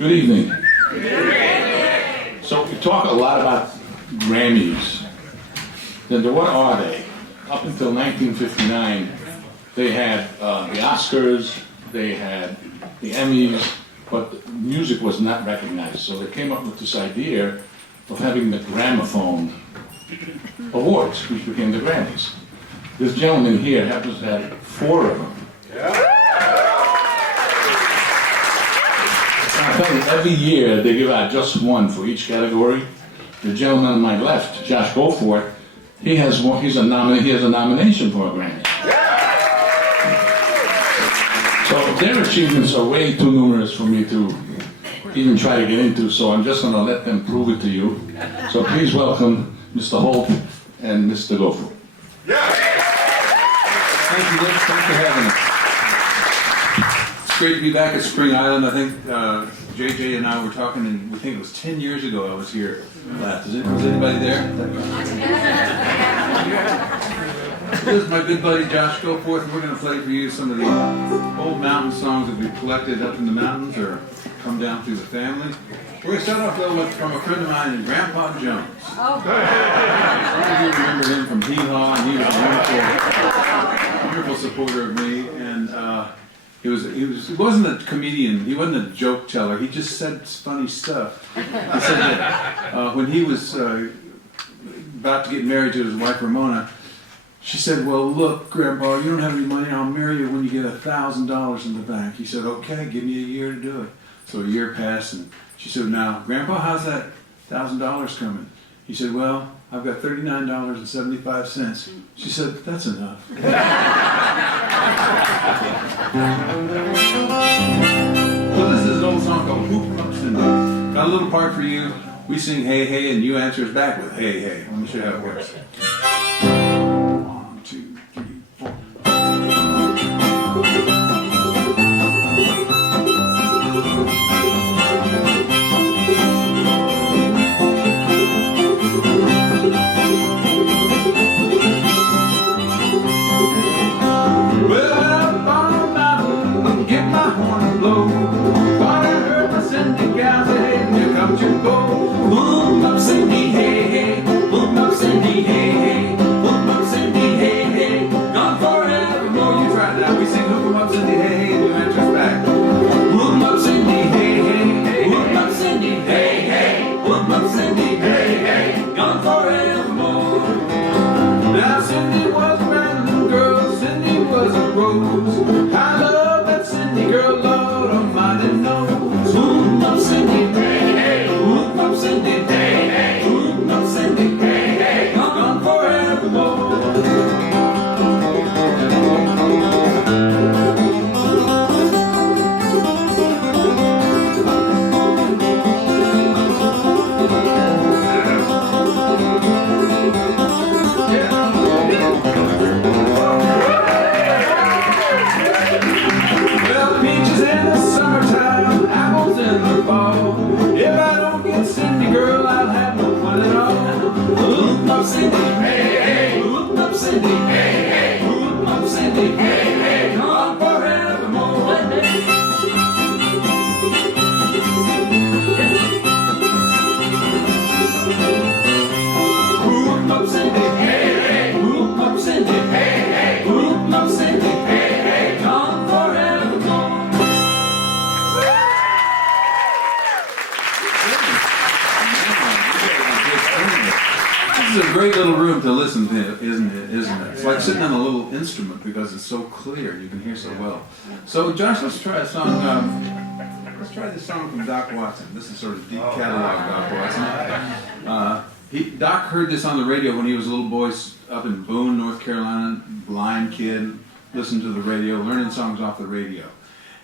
Good evening. So we talk a lot about Grammys. Then what are they? Up until 1959, they had the Oscars, they had the Emmys, but music was not recognized. So they came up with this idea of having the Gramophone Awards, which became the Grammys. This gentleman here happens to have 4 of them. I tell you, every year they give out just one for each category. The gentleman on my left, Josh Goforth, he has one. He has a nomination for a Grammy. So their achievements are way too numerous for me to even try to get into. So I'm just going to let them prove it to you. So please welcome Mr. Holt and Mr. Goforth. Thank you, Rich. Thanks for having us. It's great to be back at Spring Island. I think JJ and I were talking, and we think it was 10 years ago I was here last. Was anybody there? This is my good buddy Josh Goforth, and we're going to play for you some of the old mountain songs that we've collected up in the mountains or come down through the family. We're going to start off though from a friend of mine named Grandpa Jones. Oh. Some of you remember him from Hee Haw, and he was a wonderful supporter of me, and he wasn't a comedian, he wasn't a joke teller, he just said funny stuff. He said that when he was about to get married to his wife Ramona, she said, well, look, Grandpa, you don't have any money, I'll marry you when you get $1,000 in the bank. He said, okay, give me a year to do it. So a year passed, and she said, now, Grandpa, how's that $1,000 coming? He said, well, I've got $39.75. She said, that's enough. So this is an old song called Hoop Up Cindy. Got a little part for you. We sing hey, hey, and you answer us back with hey, hey. Let me show you how it works. 1, 2, 3, 4. Well, up on the mountain, get my horn and blow. Thought I heard my Cindy gal say, hey, here comes your bow. Boom up Cindy, hey, hey. Boom up Cindy, hey, hey. Boom up Cindy, hey, hey. Gone forevermore. You try it now. We sing boom up Cindy, hey, hey, and you answer us back. Boom up Cindy, hey, hey. Boom up Cindy, hey, hey. Boom up Cindy, hey, hey. Gone forevermore. Now Cindy was a random girl. Cindy was a rose. I love that Cindy girl, Lord Almighty knows. Boom up Cindy, hey, hey. Boom up Cindy, hey, hey. Boom up Cindy, hey, hey. Gone forevermore. Well, peaches in the summertime, apples in the fall. If I don't get Cindy girl, I'll have no fun at all. Boom up Cindy, hey, hey. Boom up Cindy, hey, hey. Boom up Cindy, hey, hey. Gone forevermore. Boom up Cindy, hey, hey. Boom up Cindy, hey, hey. Boom up Cindy, hey, hey. Gone forevermore. This is a great little room to listen to, isn't it? It's like sitting on a little instrument because it's so clear. You can hear so well. So, Josh, let's try a song. Let's try this song from Doc Watson. This is sort of deep catalog Doc Watson. Doc heard this on the radio when he was a little boy up in Boone, North Carolina, blind kid, listened to the radio, learning songs off the radio.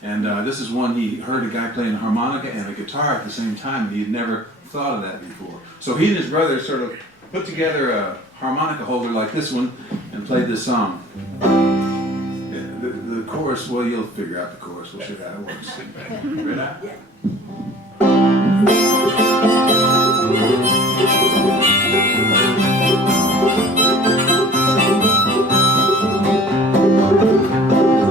And this is one he heard a guy playing harmonica and a guitar at the same time. He had never thought of that before. So he and his brother sort of put together a harmonica holder like this one and played this song. The chorus, well, you'll figure out the chorus. We'll show you how it works. Ready? Yeah.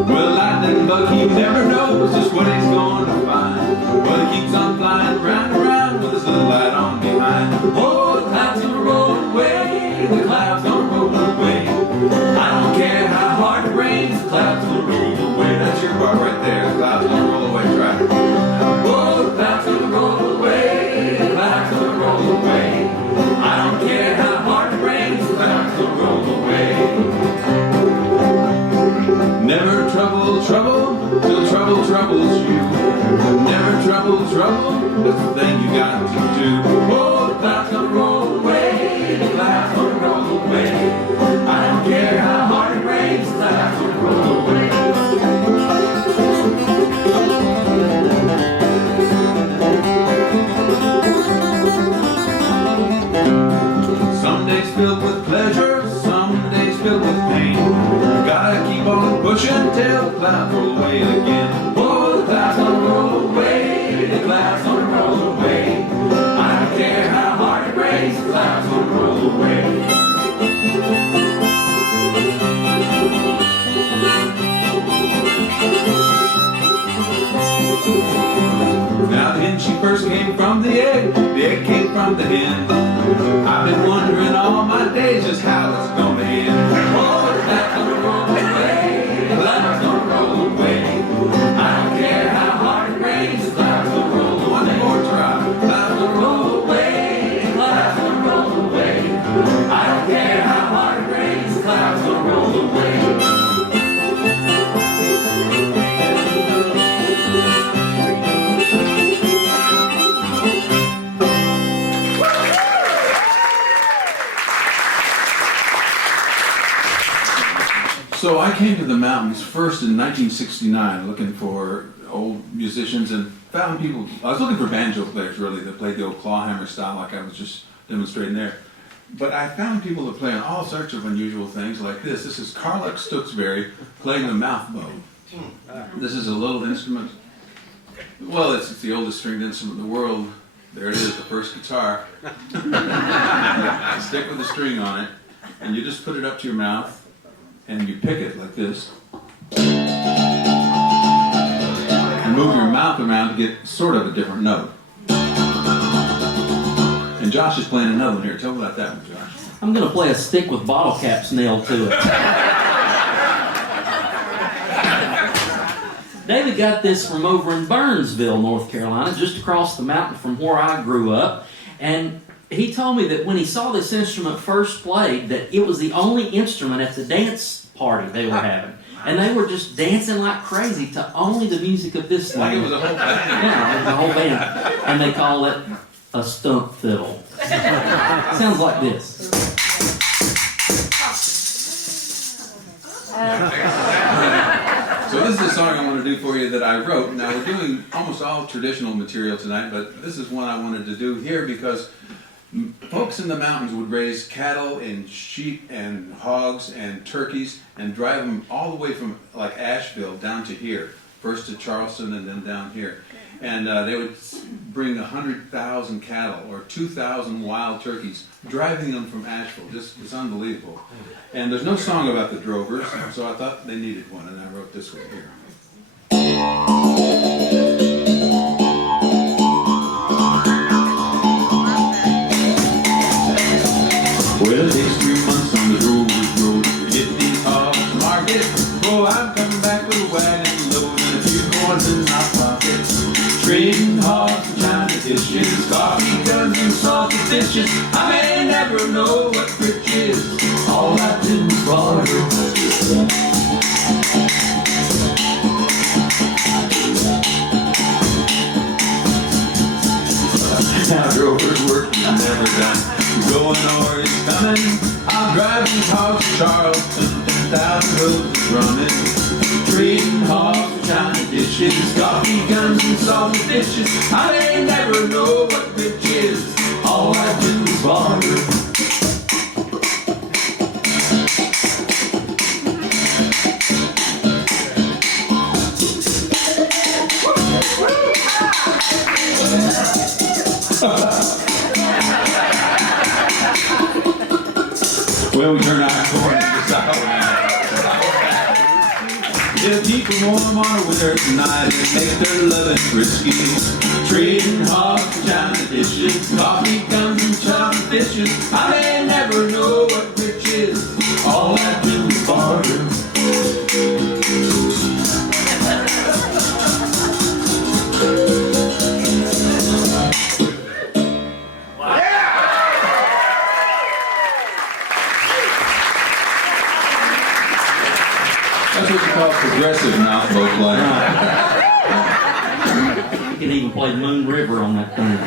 Well, lightning bug, he never knows just what he's going to find. But he keeps on the clouds gonna roll away. I don't care how hard it rains, the clouds gonna roll away. That's your part right there, the clouds gonna roll away. Try it. Oh, the clouds gonna roll away, the clouds gonna roll away. I don't care how hard it rains, the clouds gonna roll away. Never trouble, till trouble troubles you. Never trouble, that's the thing you got to do. Oh, the clouds gonna roll away, the clouds gonna roll away. I don't care how hard it rains, the clouds gonna roll away. Some days filled with pleasure, some days filled with pain. You gotta keep on pushing till the clouds roll away again. Oh, the clouds gonna roll away, the clouds gonna roll away. I don't care how hard it rains, the clouds gonna roll away. Now the hen, she first came from the egg came from the hen. I've been wondering all my days just how it's gonna end. Oh, the clouds gonna roll away, the clouds gonna roll away. I don't care how hard it rains, the clouds gonna roll away. One more try. Clouds gonna roll away, the clouds gonna roll away. I don't care how hard it rains, the clouds gonna roll away. So I came to the mountains first in 1969 looking for old musicians and found people. I was looking for banjo players really that played the old clawhammer style like I was just demonstrating there. But I found people that play on all sorts of unusual things like this. This is Carluck Stooksbury playing the mouth bow. This is a little instrument. Well, it's the oldest stringed instrument in the world. There it is, the first guitar. Stick with the string on it, and you just put it up to your mouth. And you pick it like this. And move your mouth around to get sort of a different note. And Josh is playing another one here. Tell me about that one, Josh. I'm going to play a stick with bottle caps nailed to it. David got this from over in Burnsville, North Carolina, just across the mountain from where I grew up. And he told me that when he saw this instrument first played, that it was the only instrument at the dance party they were having. And they were just dancing like crazy to only the music of this thing. Like it was a whole band. Yeah, it was a whole band. And they call it a stump fiddle. Sounds like this. So this is a song I want to do for you that I wrote. Now we're doing almost all traditional material tonight, but this is one I wanted to do here because folks in the mountains would raise cattle and sheep and hogs and turkeys and drive them all the way from like Asheville down to here, first to Charleston and then down here. And they would bring 100,000 cattle or 2,000 wild turkeys, driving them from Asheville. Just, it's unbelievable. And there's no song about the drovers, so I thought they needed one, and I wrote this one here. Well, it takes 3 months on the Drovers Road to get these hogs to market. Oh, I'm coming back with a wagon load and a few coins in my pocket. Trading hogs for China dishes, coffee guns and salty dishes. I may never know what rich is. All I do is barter. Now drovers work never done. Going or is coming. I'm driving hogs to Charleston, 10,000 hooves drumming. Trading hogs for China dishes, coffee guns and salty dishes. I may never know what rich is. All I do is barter. Well, we turn our corn into sour. Yeah, people warm on a winter tonight and make their loving risky. Trading hogs for China dishes, coffee guns and chocolate stitches. I may never know what rich is. All I do is barter. That's what you call progressive mouthful play. You can even play Moon River on that thing.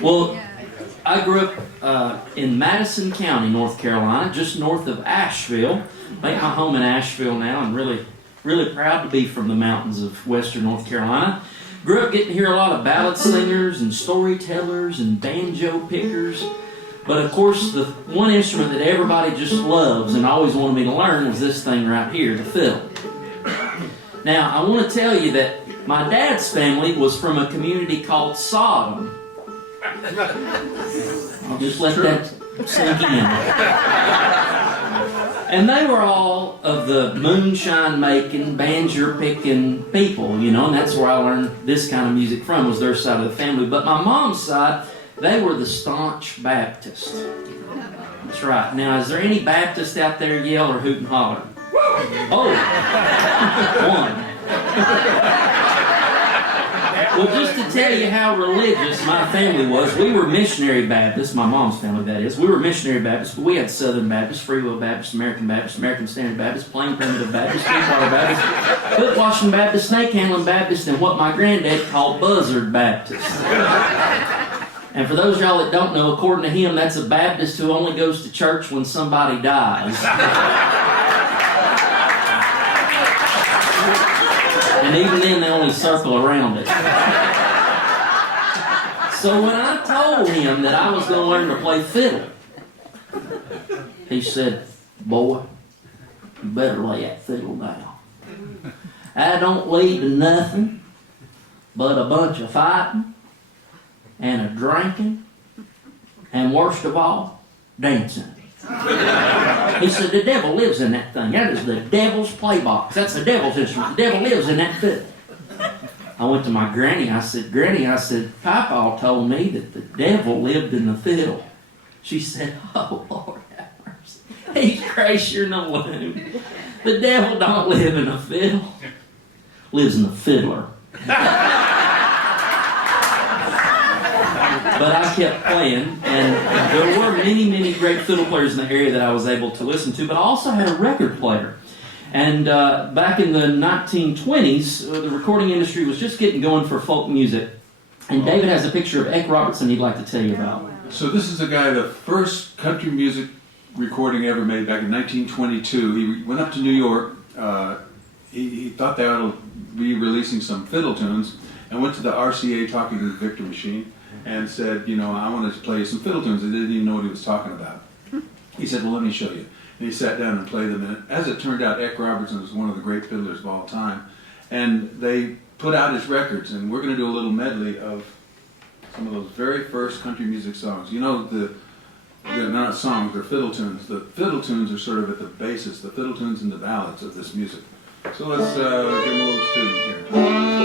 Well, I grew up in Madison County, North Carolina, just north of Asheville. Make my home in Asheville now, and really proud to be from the mountains of western North Carolina. Grew up getting to hear a lot of ballad singers and storytellers and banjo pickers. But of course, the one instrument that everybody just loves and always wanted me to learn was this thing right here, the fiddle. Now, I want to tell you that my dad's family was from a community called Sodom. I'll just let that sink in. And they were all of the moonshine-making, banjo-picking people, you know, and that's where I learned this kind of music from, was their side of the family. But my mom's side, they were the staunch Baptist. That's right. Now, is there any Baptist out there yell or hoot and holler? Oh, one. Well, just to tell you how religious my family was, we were missionary Baptists, my mom's family that is. We were missionary Baptists, but we had Southern Baptist, Free Will Baptist, American Standard Baptist, Plain Primitive Baptist, Three-Quarter Baptist, Foot Washing Baptist, Snake Handling Baptist, and what my granddad called Buzzard Baptist. And for those of y'all that don't know, according to him, that's a Baptist who only goes to church when somebody dies. And even then, they only circle around it. So when I told him that I was going to learn to play fiddle, he said, "Boy, you better lay that fiddle down. I don't lead to nothing but a bunch of fighting and a drinking, and worst of all, dancing." He said, "The devil lives in that thing. That is the devil's playbox. That's the devil's instrument. The devil lives in that fiddle." I went to my granny. I said, "Granny," I said, "Papa told me that the devil lived in the fiddle." She said, "Oh, Lord have mercy. He's crazier than a loon. The devil don't live in a fiddle. Lives in the fiddler." But I kept playing, and there were many great fiddle players in the area that I was able to listen to, but I also had a record player. And back in the 1920s, the recording industry was just getting going for folk music. And David has a picture of Eck Robertson he'd like to tell you about. So this is a guy, the first country music recording ever made back in 1922. He went up to New York. He thought they ought to be releasing some fiddle tunes, and went to the RCA talking to the Victor machine and said, "You know, I want to play you some fiddle tunes." They didn't even know what he was talking about. He said, "Well, let me show you." And he sat down and played them. And as it turned out, Eck Robertson was one of the great fiddlers of all time. And they put out his records, and we're going to do a little medley of some of those very first country music songs. You know, they're not songs, they're fiddle tunes. The fiddle tunes are sort of at the basis, the fiddle tunes and the ballads of this music. So let's give him a little tune here.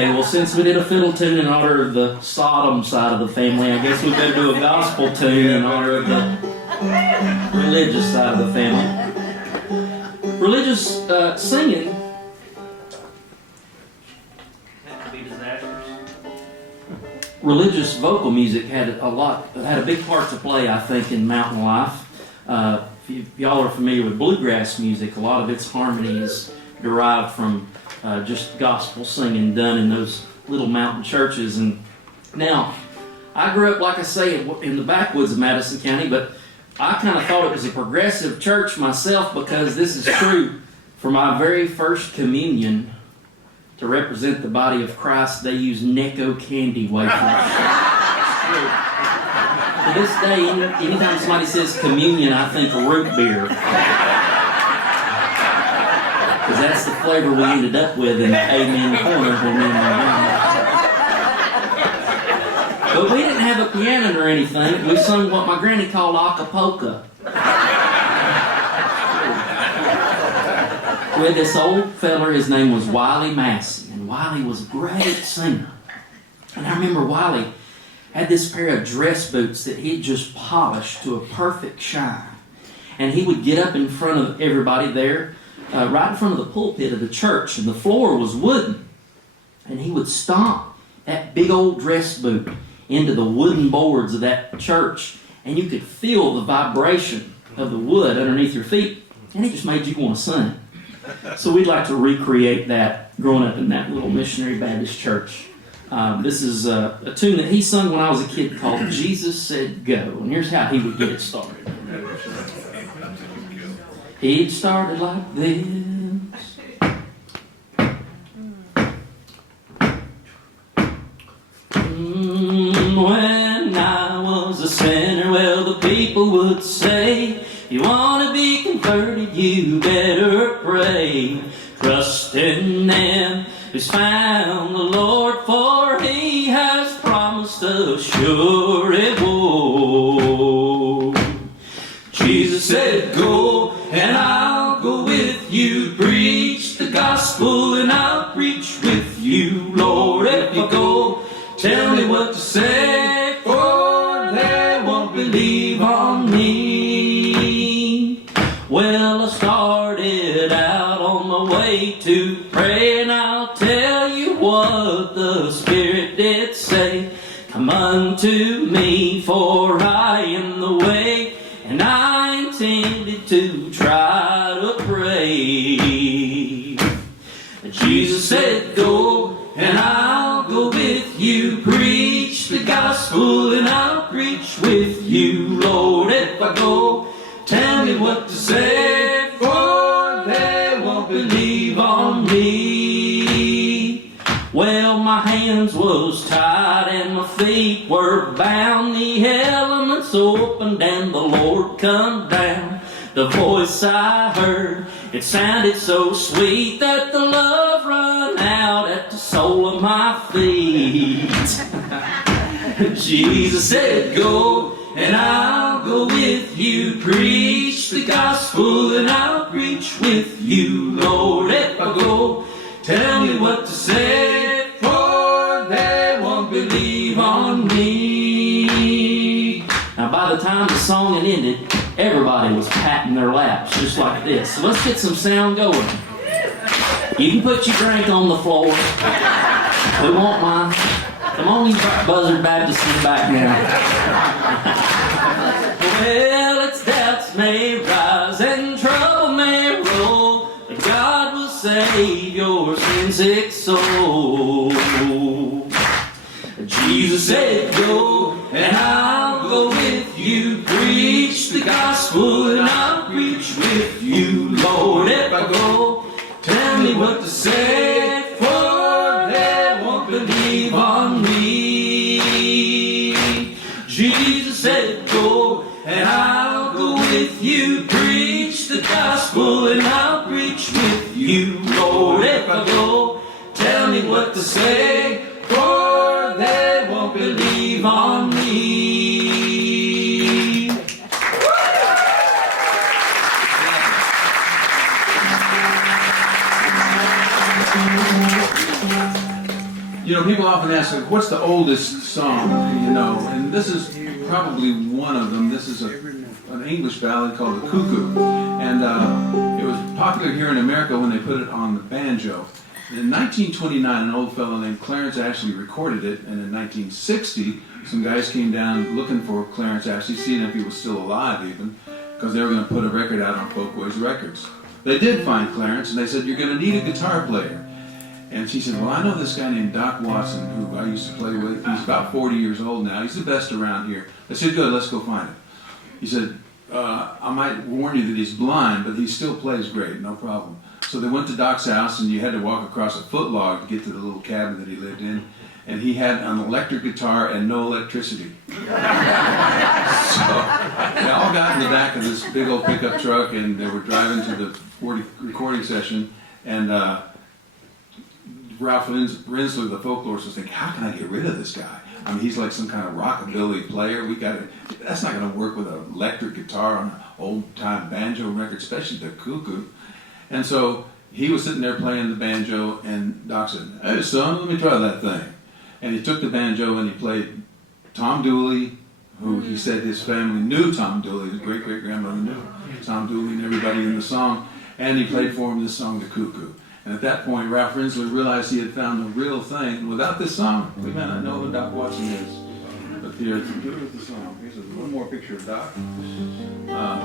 Okay, well, since we did a fiddle tune in honor of the Sodom side of the family, I guess we better do a gospel tune in honor of the religious side of the family. Religious singing had to be disastrous. Religious vocal music had a big part to play, I think, in mountain life. If y'all are familiar with bluegrass music, a lot of its harmony is derived from just gospel singing done in those little mountain churches. And now, I grew up, like I say, in the backwoods of Madison County, but I kind of thought it was a progressive church myself, because this is true. For my very first communion, to represent the body of Christ, they used Necco candy wafers. To this day, anytime somebody says communion, I think root beer. Because that's the flavor we ended up with in the Amen corner when we were. But we didn't have a piano or anything. We sung what my granny called acapulco. We had this old feller, his name was Wiley Massey, and Wiley was a great singer. And I remember Wiley had this pair of dress boots that he'd just polished to a perfect shine. And he would get up in front of everybody there, right in front of the pulpit of the church, and the floor was wooden. And he would stomp that big old dress boot into the wooden boards of that church, and you could feel the vibration of the wood underneath your feet, and it just made you want to sing. So we'd like to recreate that growing up in that little missionary Baptist church. This is a tune that he sung when I was a kid called Jesus Said Go, and here's how he would get it started. It started like this. When I was a sinner, well, the people would say, you want to be converted, you better pray. Trust in them who's found the Lord, for he has promised a sure reward. Jesus said, go, and I'll go with you. Preach the gospel, and I'll preach with you. Lord, if you go, tell me what to say, for they won't believe on me. Well, I started out on my way to pray, and I'll tell you what the Spirit did say. Come unto me, for I am the way, and I intended to try to pray. Jesus said, go, and I'll go with you. Preach the gospel, and I'll preach with you. Lord, if I go, tell me what to say, for they won't believe on me. Well, my hands was tied and my feet were bound. The elements opened and the Lord come down. The voice I heard, it sounded so sweet that the love run out at the sole of my feet. Jesus said, go, and I'll go with you. Preach the gospel, and I'll preach with you. Lord, if I go, tell me what to say, for they won't believe on me. Now, by the time the song had ended, everybody was patting their laps, just like this. So let's get some sound going. You can put your drink on the floor. We won't mind. Come on, you buzzard Baptists in the back now. Well, its doubts may rise and trouble may roll, but God will save your sin-sick soul. Jesus said, go, and I'll go with you. Preach the gospel, and I'll preach with you. Lord, if I go, tell me what to say, for they won't believe on me. Jesus said, go, and I'll go with you. Preach the gospel, and I'll preach with you. Lord, if I go, tell me what to say, for they won't believe on me. know, people often ask, what's the oldest song, you know, and this is probably one of them. This is an English ballad called The Cuckoo, and it was popular here in America when they put it on the banjo. In 1929, an old fellow named Clarence Ashley recorded it, and in 1960, some guys came down looking for Clarence Ashley, seeing if he was still alive even, because they were going to put a record out on Folkways Records. They did find Clarence, and they said, you're going to need a guitar player. And she said, well, I know this guy named Doc Watson, who I used to play with. He's about 40 years old now. He's the best around here. I said, good, let's go find him. He said, I might warn you that he's blind, but he still plays great, no problem. So they went to Doc's house, and you had to walk across a footlog to get to the little cabin that he lived in. And he had an electric guitar and no electricity. So they all got in the back of this big old pickup truck, and they were driving to the recording session, and Ralph Rinsler, the folklorist, was thinking, how can I get rid of this guy? I mean, he's like some kind of rockabilly player. That's not going to work with an electric guitar on an old-time banjo record, especially the Cuckoo. And so he was sitting there playing the banjo, and Doc said, hey, son, let me try that thing. And he took the banjo and he played Tom Dooley, who he said his family knew Tom Dooley, his great-great-grandmother knew Tom Dooley and everybody in the song, and he played for him this song, The Cuckoo. And at that point, Ralph Rinsler realized he had found the real thing. Without this song, we may not know who Doc Watson is. But here's the song. Here's one more picture of Doc.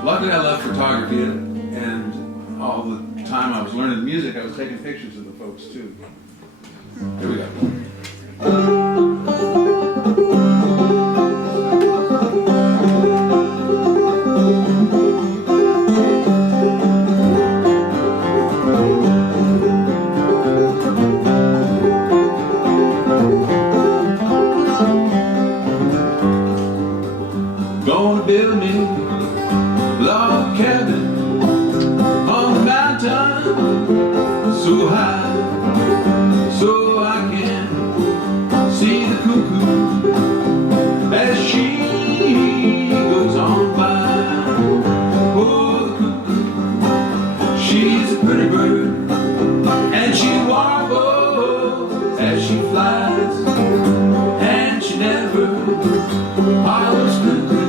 Luckily, I love photography, and all the time I was learning music, I was taking pictures of the folks, too. Here we go. Gonna build me a log cabin on the mountain so high, so I can see the cuckoo as she goes on by. Oh, the cuckoo, she's a pretty bird, and she warbles as she flies, and she never hollers cuckoo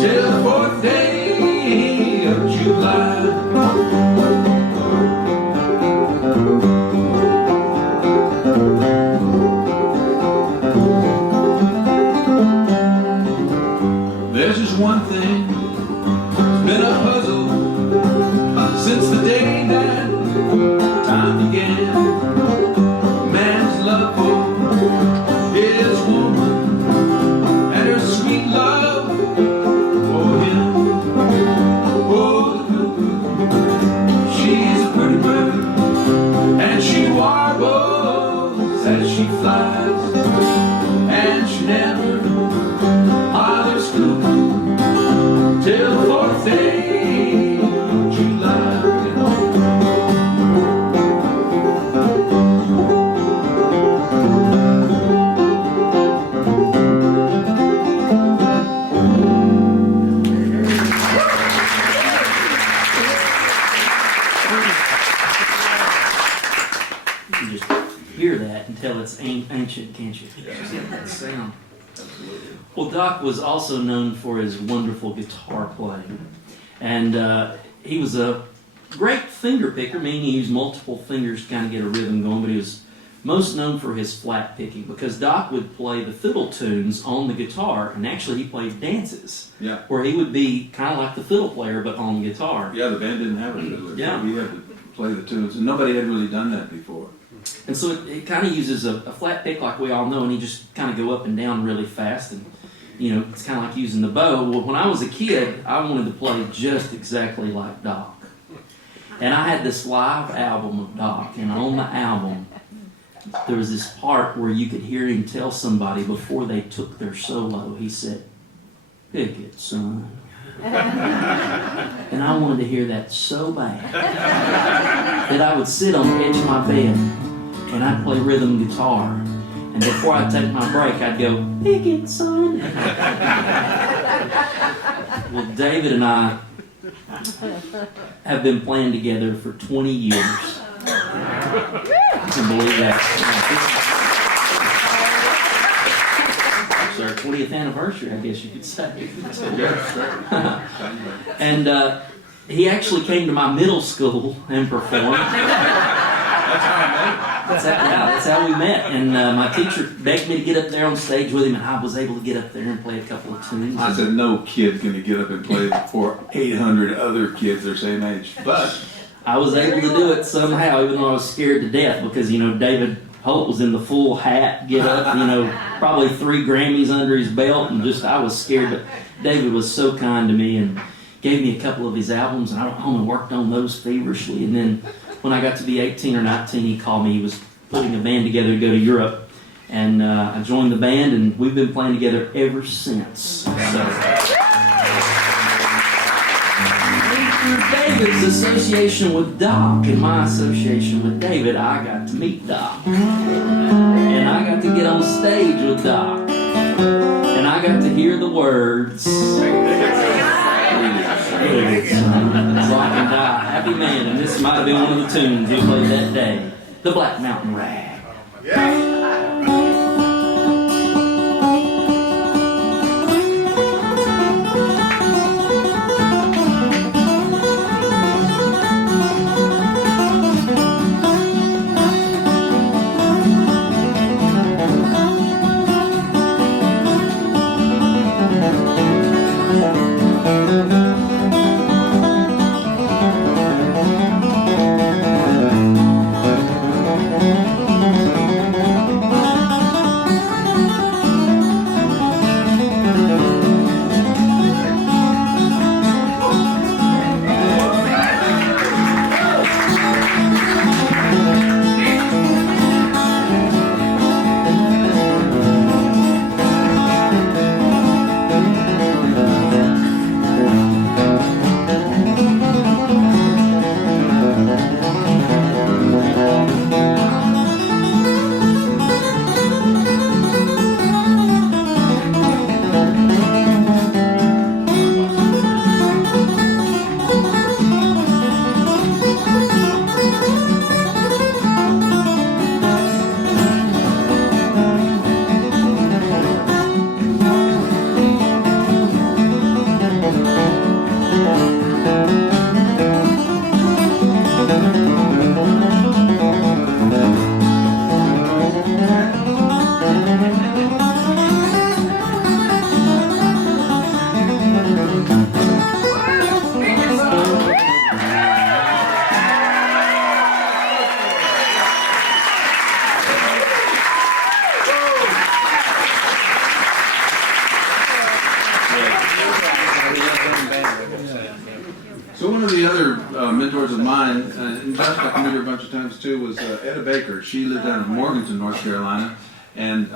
till the 4th day of July. There's just one thing that's been a puzzle since the day that time began. Man's love for his woman and her sweet love for him. Oh, the cuckoo, she's a pretty bird, and she warbles as she flies, and she never hollers cuckoo till the 4th day of July. You can just hear that and tell it's ancient, can't you? That sound. Well, Doc was also known for his wonderful guitar playing. And he was a great finger picker, meaning he used multiple fingers to kind of get a rhythm going, but he was most known for his flat picking, because Doc would play the fiddle tunes on the guitar, and actually he played dances, Yeah. where he would be kind of like the fiddle player, but on guitar. Yeah, the band didn't have a fiddler. Yeah. So he had to play the tunes, and nobody had really done that before. And so it kind of uses a flat pick like we all know, and he just kind of go up and down really fast, and you know, it's kind of like using the bow. Well, when I was a kid, I wanted to play just exactly like Doc. And I had this live album of Doc, and on the album, there was this part where you could hear him tell somebody before they took their solo, he said, "Pick it, son." And I wanted to hear that so bad that I would sit on the edge of my bed and I'd play rhythm guitar. And before I'd take my break, I'd go, "Pick it, son." Well, David and I have been playing together for 20 years. I can believe that. anniversary, I guess you could say. Yeah, And he actually came to my middle school and performed. That's how we met. And my teacher begged me to get up there on stage with him, and I was able to get up there and play a couple of tunes. I said, no kid's going to get up and play for 800 other kids their same age. But I was able to do it somehow, even though I was scared to death because, David Holt was in the full hat, get up, probably 3 Grammys under his belt, and I was scared. But David was so kind to me and gave me a couple of his albums, and I went home and worked on those feverishly. And then when I got to be 18 or 19, he called me. He was putting a band together to go to Europe, and I joined the band, and we've been playing together ever since. So, through David's association with Doc and my association with David, I got to meet Doc, and I got to get on stage with Doc, and I got to hear the words. Rock and Die, Happy Man, and this might have been one of the tunes he played that day, the Black Mountain Rag. So one of the other mentors of mine, and Josh got to meet her a bunch of times too, was Etta Baker. She lived down in Morganton, North Carolina, and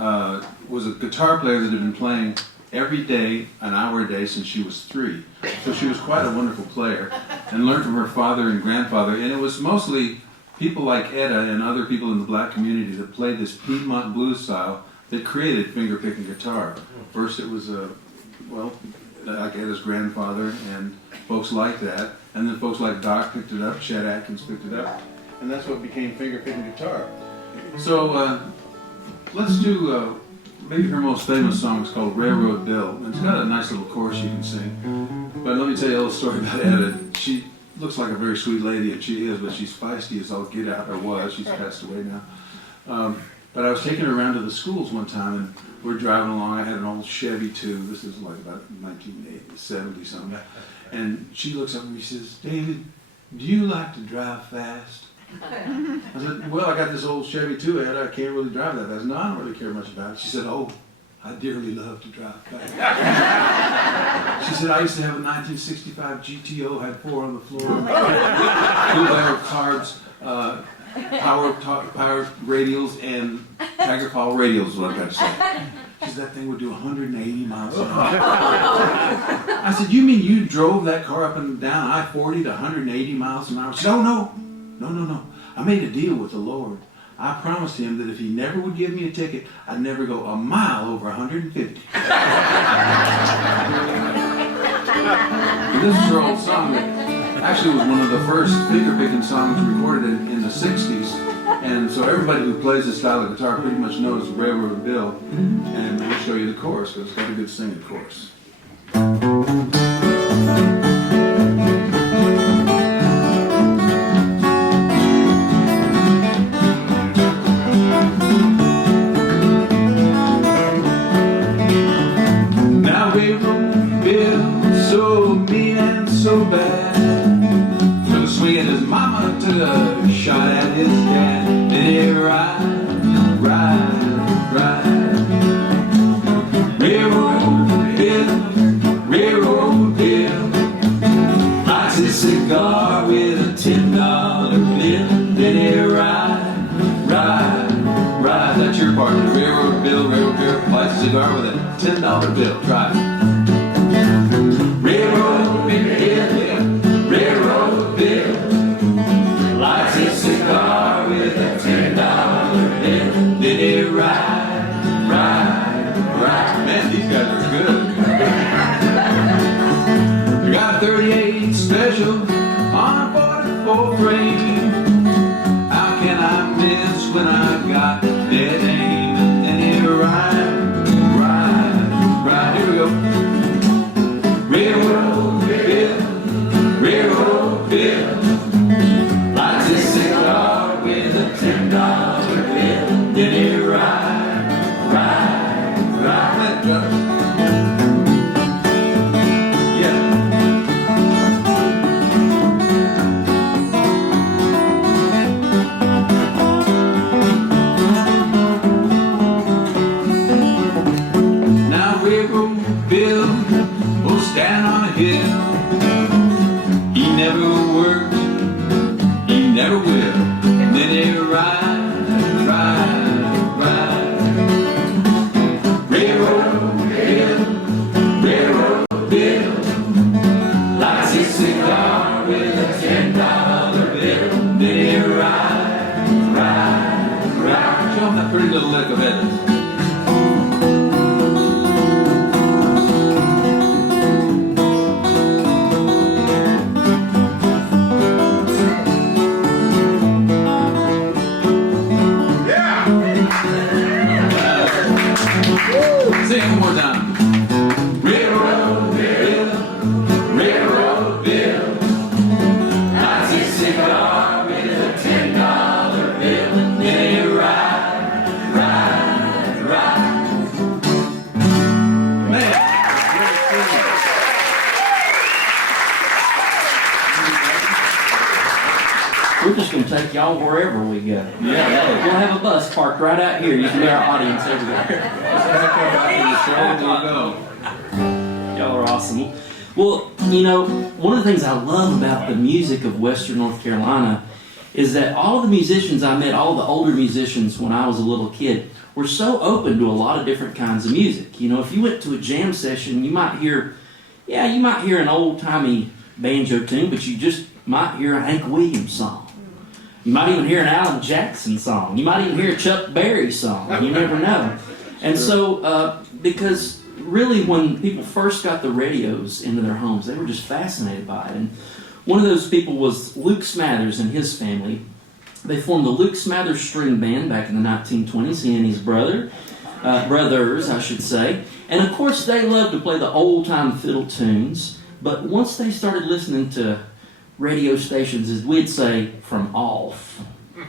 was a guitar player that had been playing every day, an hour a day since she was 3. So she was quite a wonderful player, and learned from her father and grandfather. And it was mostly people like Etta and other people in the black community that played this Piedmont blues style that created finger-picking guitar. First it was, like Etta's grandfather and folks like that, and then folks like Doc picked it up, Chet Atkins picked it up, and that's what became finger-picking guitar. So let's do maybe her most famous song. It's called Railroad Bill, and it's got a nice little chorus you can sing. But let me tell you a little story about Etta. She looks like a very sweet lady, and she is, but she's feisty as all get out, or was. She's passed away now. But I was taking her around to the schools one time, and we're driving along. I had an old Chevy too. This is like about 1970 something. And she looks up at me and says, "David, do you like to drive fast?" I said, "Well, I got this old Chevy too, Ed. I can't really drive that fast." "No, I don't really care much about it." She said, "Oh, I dearly love to drive fast." She said, "I used to have a 1965 GTO, had 4 on the floor, 2-barrel carbs, power radials, and Tiger Paul radials," is what I've got to say. She said, "That thing would do 180 miles an hour." I said, "You mean you drove that car up and down I-40 to 180 miles an hour?" She said, "Oh, no. I made a deal with the Lord. I promised him that if he never would give me a ticket, I'd never go a mile over 150. And this is her old song that actually was one of the first finger-picking songs recorded in the 60s. And so everybody who plays this style of guitar pretty much knows Railroad Bill. And we'll show you the chorus, because it's got a good singing chorus. Now Railroad Bill, so mean and so bad, took a swing at his mama, took a shot at his dad. Then he ride, Railroad Bill, lights his cigar with a $10 bill. Then he ride, that's your part. Railroad Bill, lights his cigar with a $10 bill. Try it. Railroad Bill, lights his cigar with a $10 bill. Then he ride. Man, these guys are good. I got a 38 special on a 44 frame. How can I miss when I got dead aim? And then he ride. Here we go. Railroad Bill, lights his cigar with a $10 bill. Then he ride. Yeah. Now Railroad Bill will stand on a hill. He never worked, he never will. And then he ride. Railroad Bill, lights his cigar with a $10 bill. Then he ride. Show him that pretty little lick of Edmonds. Say it one more time. Railroad Bill, lights his cigar with a $10 bill. And then he ride. Man, We're just going to take y'all wherever we go. yeah. We'll have a bus parked right out here. You can be our audience everywhere. Y'all are awesome. Well, you know, one of the things I love about the music of Western North Carolina is that all of the musicians I met, all the older musicians when I was a little kid, were so open to a lot of different kinds of music. You know, if you went to a jam session, you might hear an old-timey banjo tune, but you just might hear a Hank Williams song. You might even hear an Alan Jackson song. You might even hear a Chuck Berry song. You never know. And so, because really when people first got the radios into their homes, they were just fascinated by it. And one of those people was Luke Smathers and his family. They formed the Luke Smathers String Band back in the 1920s, he and his brothers, I should say. And of course, they loved to play the old-time fiddle tunes. But once they started listening to radio stations, as we'd say, from off,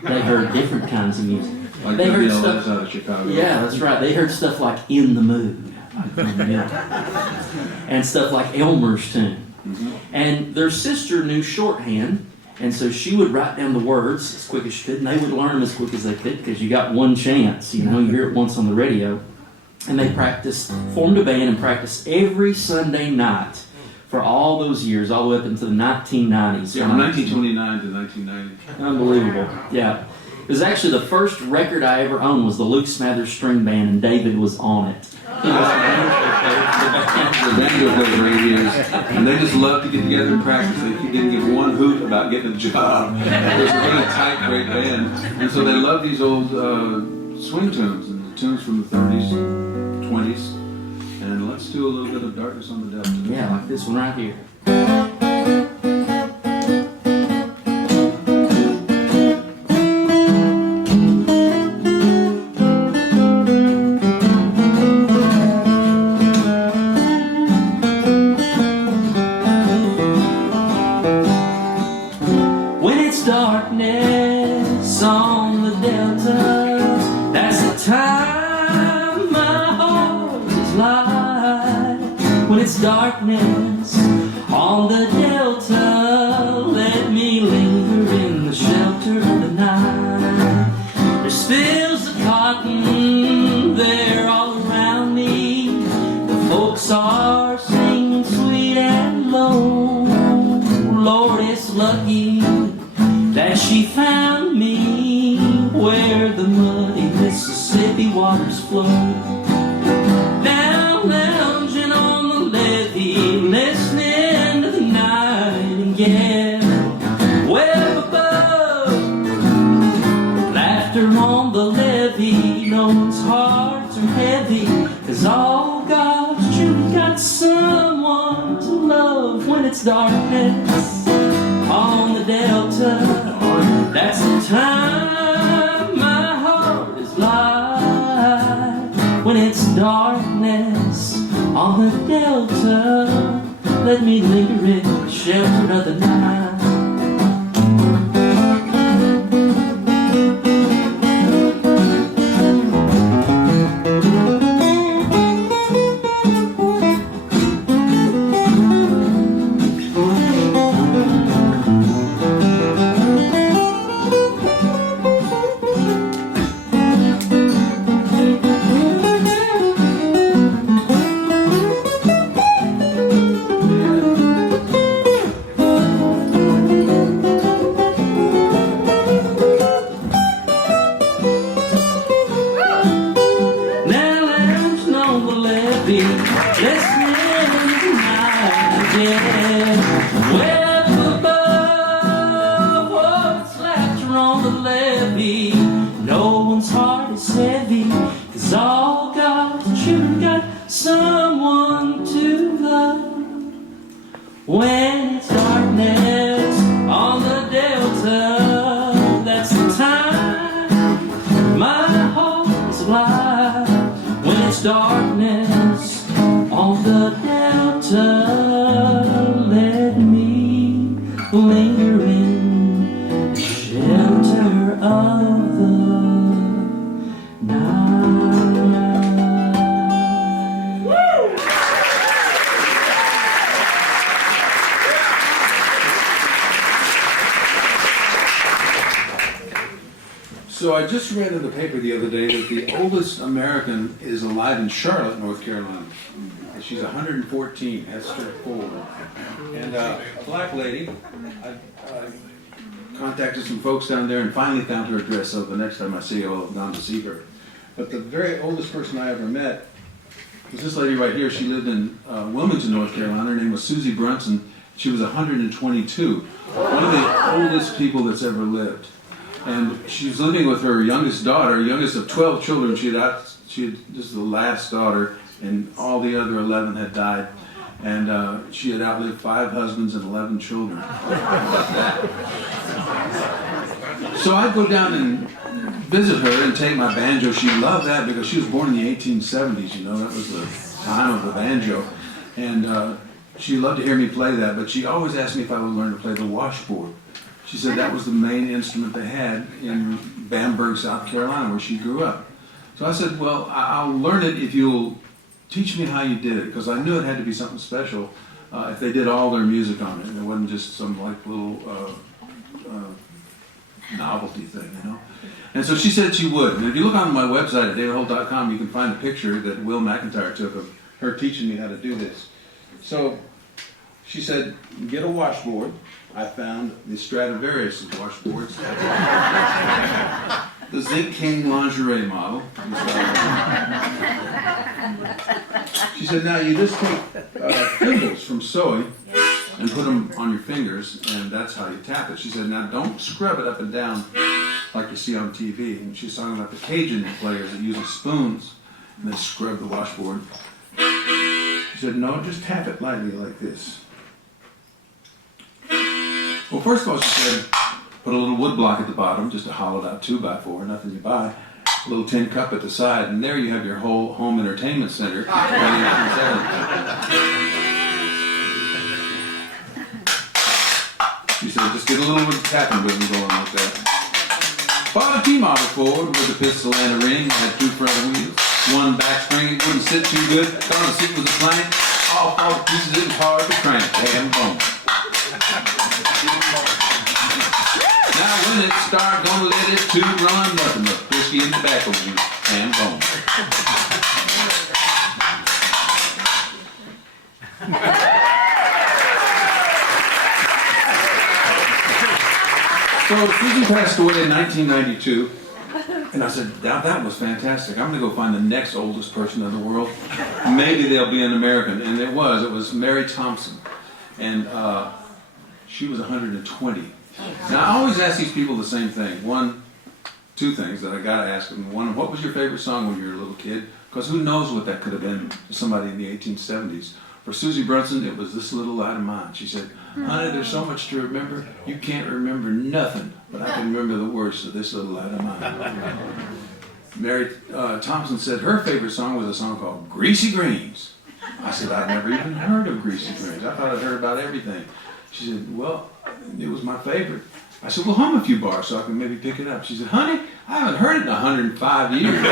they heard different kinds of music. Like they heard stuff out of Chicago. Yeah, that's right. They heard stuff like "In the Mood," and stuff like Elmer's tune. Mm-hmm. And their sister knew shorthand, and so she would write down the words as quick as she could, and they would learn them as quick as they could because you got one chance. You know, you hear it once on the radio. And they formed a band and practiced every Sunday night for all those years, all the way up into the 1990s. Yeah, from 1929 to 1990. Unbelievable. Yeah. It was actually the first record I ever owned was the Luke Smathers String Band, and David was on it. He was the banjo players for 8 years, and they just loved to get together and practice. They didn't give one hoot about getting a job. It was a really tight, great band, and so they loved these old swing tunes and the tunes from the 30s, 20s. And let's do a little bit of Darkness on the Delta. Yeah, like this one right here. it's darkness on the delta, let me linger in the shelter of the night. There's fields of cotton there all around me. The folks are singing sweet and low. Lord, it's lucky that she found me where the muddy Mississippi waters flow. Down lounging on the levee, listening to the nightingale. Way up above, laughter on the levee. No one's hearts are heavy, 'cause all God's children got someone to love when it's darkness on the delta. That's the time my heart is light. When it's darkness on the delta, let me linger in the shelter of the night. When it's darkness on the delta, that's the time my heart is alive. When it's darkness on the delta, let me linger in the shelter of the night. So I just read in the paper the other day that the oldest American is alive in Charlotte, North Carolina. She's 114, Esther Ford. And a black lady, I contacted some folks down there and finally found her address, so the next time I see her, I'll have gone to see her. But the very oldest person I ever met was this lady right here. She lived in Wilmington, North Carolina. Her name was Susie Brunson. She was 122, one of the oldest people that's ever lived. And she was living with her youngest daughter, youngest of 12 children. This is the last daughter, and all the other 11 had died. And she had outlived 5 husbands and 11 children. So I'd go down and visit her and take my banjo. She loved that because she was born in the 1870s, you know, that was the time of the banjo. And she loved to hear me play that, but she always asked me if I would learn to play the washboard. She said that was the main instrument they had in Bamberg, South Carolina, where she grew up. So I said, well, I'll learn it if you'll teach me how you did it, because I knew it had to be something special if they did all their music on it. And it wasn't just some like little novelty thing, you know. And so she said she would. And if you look on my website at davidholt.com, you can find a picture that Will McIntyre took of her teaching me how to do this. So she said, get a washboard. I found the Stradivarius washboards. The Zinc King lingerie model. She said, now you just take thimbles from sewing and put them on your fingers, and that's how you tap it. She said, now don't scrub it up and down like you see on TV. And she's talking about the Cajun players that use spoons and they scrub the washboard. She said, no, just tap it lightly like this. Well, first of all, she said, put a little wood block at the bottom, just a hollowed out 2x4, nothing you buy, a little tin cup at the side, and there you have your whole home entertainment center. She said, just get a little bit of tapping rhythm going like that. Bought a T-model Ford with a pistol and a ring, had 2 front wheels, 1 back spring, it wouldn't sit too good, thought the seat was a plank. all fall to pieces, it's hard to crank. Ham bone. Now when it start, gonna let it to run. Nothing but whiskey and tobacco juice. Ham bone. So Susan passed away in 1992, and I said, that was fantastic. I'm going to go find the next oldest person in the world. Maybe they'll be an American. And it was Mary Thompson. And she was 120. Now, I always ask these people the same thing. Two things that I got to ask them. One, what was your favorite song when you were a little kid? Because who knows what that could have been to somebody in the 1870s. For Susie Brunson, it was This Little Light of Mine. She said, honey, there's so much to remember. You can't remember nothing, but I can remember the words to This Little Light of Mine. Mary Thompson said her favorite song was a song called Greasy Greens. I said, I'd never even heard of Greasy Greens. I thought I'd heard about everything. She said, well, it was my favorite. I said, well, hum a few bars so I can maybe pick it up. She said, honey, I haven't heard it in 105 years.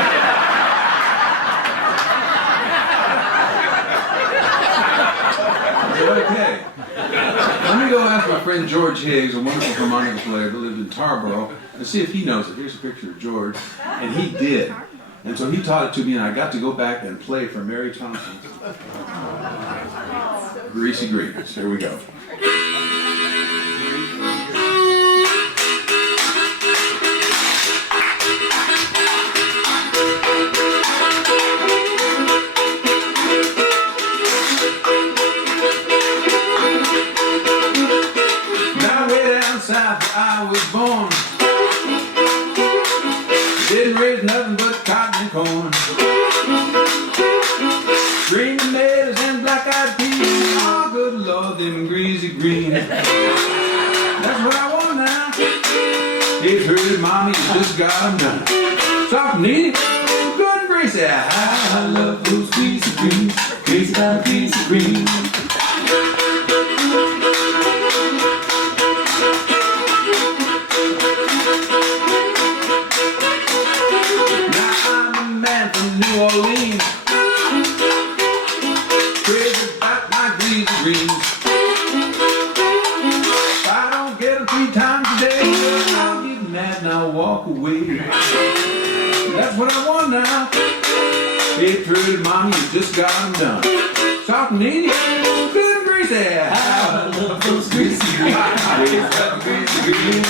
Okay. Let me go ask my friend George Higgs, a wonderful harmonica player that lived in Tarboro, and see if he knows it. Here's a picture of George. And he did. And so he taught it to me, and I got to go back and play for Mary Thompson. Greasy Greens. Here we go. I was born, didn't raise nothing but cotton and corn, green tomatoes and black-eyed peas. Oh, good Lord, them greasy greens. That's what I want now. It's hurted, mommy, you just got them done. Soft and easy, good and greasy. I love those greasy greens, crazy about greasy greens. New Orleans, crazy about my greasy greens. If I don't get them 3 times a day, I'll get mad and I'll walk away. That's what I want now. Hey, pretty mommy, you just got them done. Soft and easy, good and greasy. I love those greasy greens. Greasy greens.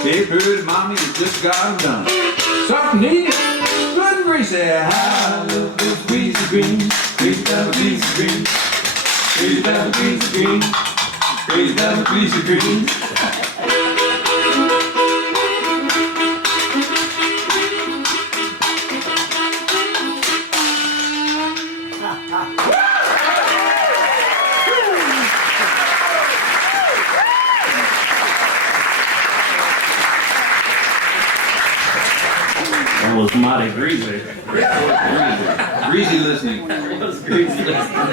Hey, pretty mommy, you just got them done. Soft and easy, good and greasy. I love those greasy greens. Crazy about greasy greens. Crazy about greasy greens. Crazy about greasy greens. That was mighty greasy. Greasy listening. It was greasy listening.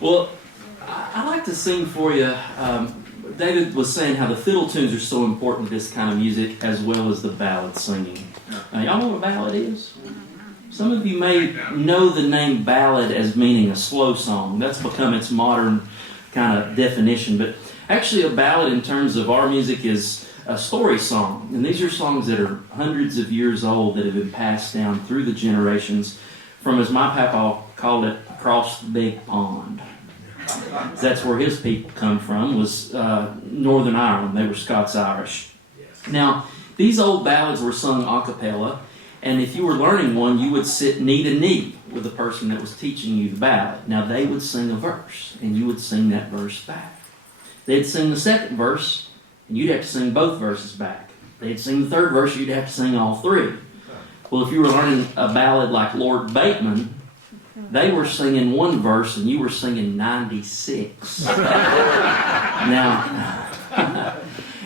Well, I like to sing for you. David was saying how the fiddle tunes are so important to this kind of music as well as the ballad singing. Y'all know what a ballad is? Some of you may know the name ballad as meaning a slow song. That's become its modern kind of definition. But actually a ballad in terms of our music is a story song. And these are songs that are hundreds of years old that have been passed down through the generations from, as my papa called it, across the big pond. That's where his people come from, was Northern Ireland. They were Scots-Irish. Now, these old ballads were sung a cappella, and if you were learning one, you would sit knee to knee with the person that was teaching you the ballad. Now, they would sing a verse, and you would sing that verse back. They'd sing the second verse, and you'd have to sing both verses back. They'd sing the third verse, you'd have to sing all three. Well, if you were learning a ballad like Lord Bateman, they were singing one verse, and you were singing 96. Now,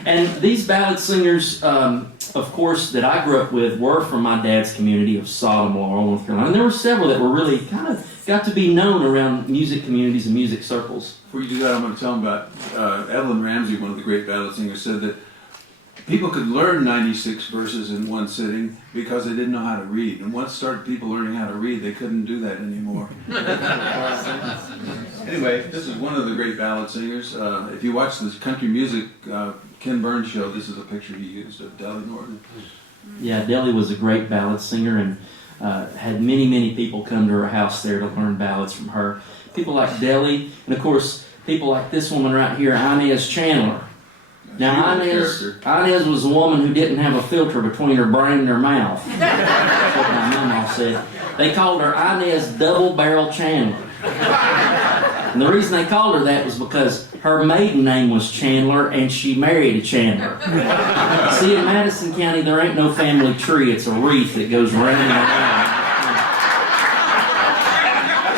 and these ballad singers, of course, that I grew up with were from my dad's community of Sodom, Laurel, North Carolina. And there were several that were really kind of got to be known around music communities and music circles. Before you do that, I'm going to tell them about Evelyn Ramsey, one of the great ballad singers, said that people could learn 96 verses in one sitting because they didn't know how to read. And once started people learning how to read, they couldn't do that anymore. Anyway, this is one of the great ballad singers. If you watch this country music Ken Burns show, this is a picture he used of Deli Norton. Yeah, Deli was a great ballad singer and had many, many people come to her house there to learn ballads from her. People like Deli, and of course, people like this woman right here, Inez Chandler. Now, Inez was a woman who didn't have a filter between her brain and her mouth. That's what my mama said. They called her Inez Double Barrel Chandler. And the reason they called her that was because her maiden name was Chandler, and she married a Chandler. See, in Madison County, there ain't no family tree. It's a wreath that goes round and around.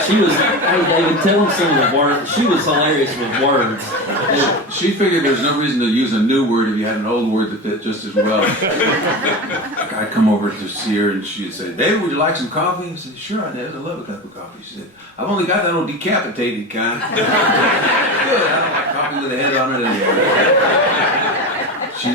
She was, hey David, tell them some of the words. She was hilarious with words. She figured there's no reason to use a new word if you had an old word that fit just as well. I'd come over to see her and she'd say, "David, would you like some coffee?" I said, "Sure, I love a cup of coffee." She said, "I've only got that old decapitated kind." Good, I don't like coffee with a head on it anyway.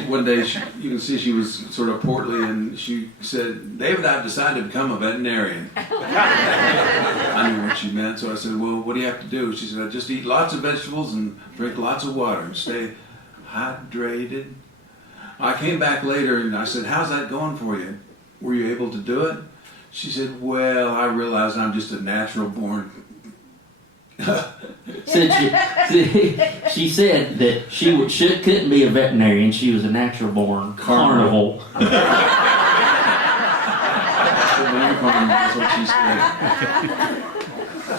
One day, you can see she was sort of portly, and she said, "David, I've decided to become a veterinarian." I knew what she meant, so I said, "Well, what do you have to do?" She said, "I just eat lots of vegetables and drink lots of water and stay hydrated." I came back later and I said, "How's that going for you? Were you able to do it?" She said, "Well, I realized I'm just a natural born..." She said that she couldn't be a veterinarian. She was a natural born carnival. That's what she said.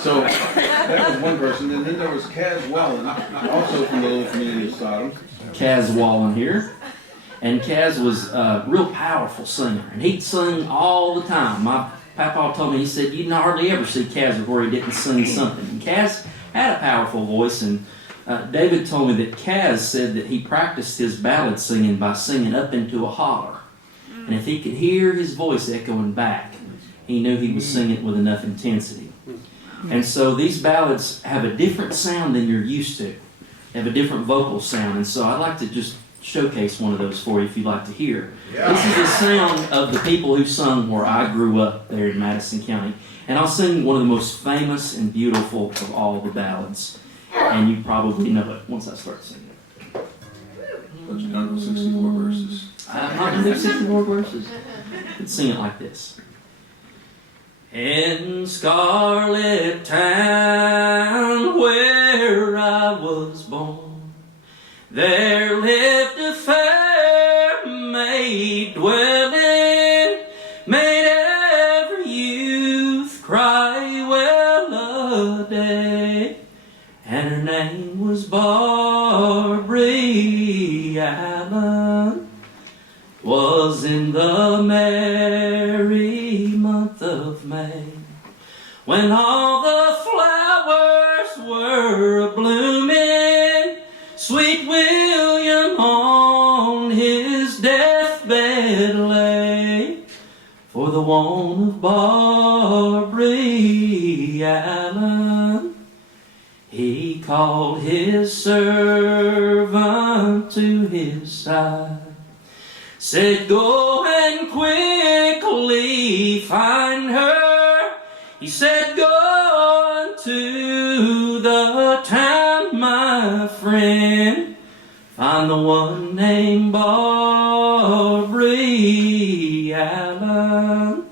So that was one person, and then there was Kaz Wallen, also from the little community of Sodom. Kaz Wallen here. And Kaz was a real powerful singer, and he'd sing all the time. My papa told me, he said, "You'd hardly ever see Kaz before he didn't sing something." And Kaz had a powerful voice, and David told me that Kaz said that he practiced his ballad singing by singing up into a holler. And if he could hear his voice echoing back, he knew he was singing with enough intensity. And so these ballads have a different sound than you're used to. They have a different vocal sound, and so I'd like to just showcase one of those for you if you'd like to hear. Yeah. This is the sound of the people who sung where I grew up there in Madison County. And I'll sing one of the most famous and beautiful of all the ballads. And you probably know it once I start singing it. But you don't know 64 verses. I'm not going to do 64 verses. Let's sing it like this. In Scarlet Town, where I was born, there lived a fair maid dwelling, made every youth cry well a day, and her name was Barbary Allen. 'Twas in the merry month of May, when all the flowers were a-blooming, sweet William on his deathbed lay, for the want of Barbary Allen. He called his servant to his side, said, "Go and quickly find her." He said, "Go unto the town, my friend, find find the one named Barbary Allen.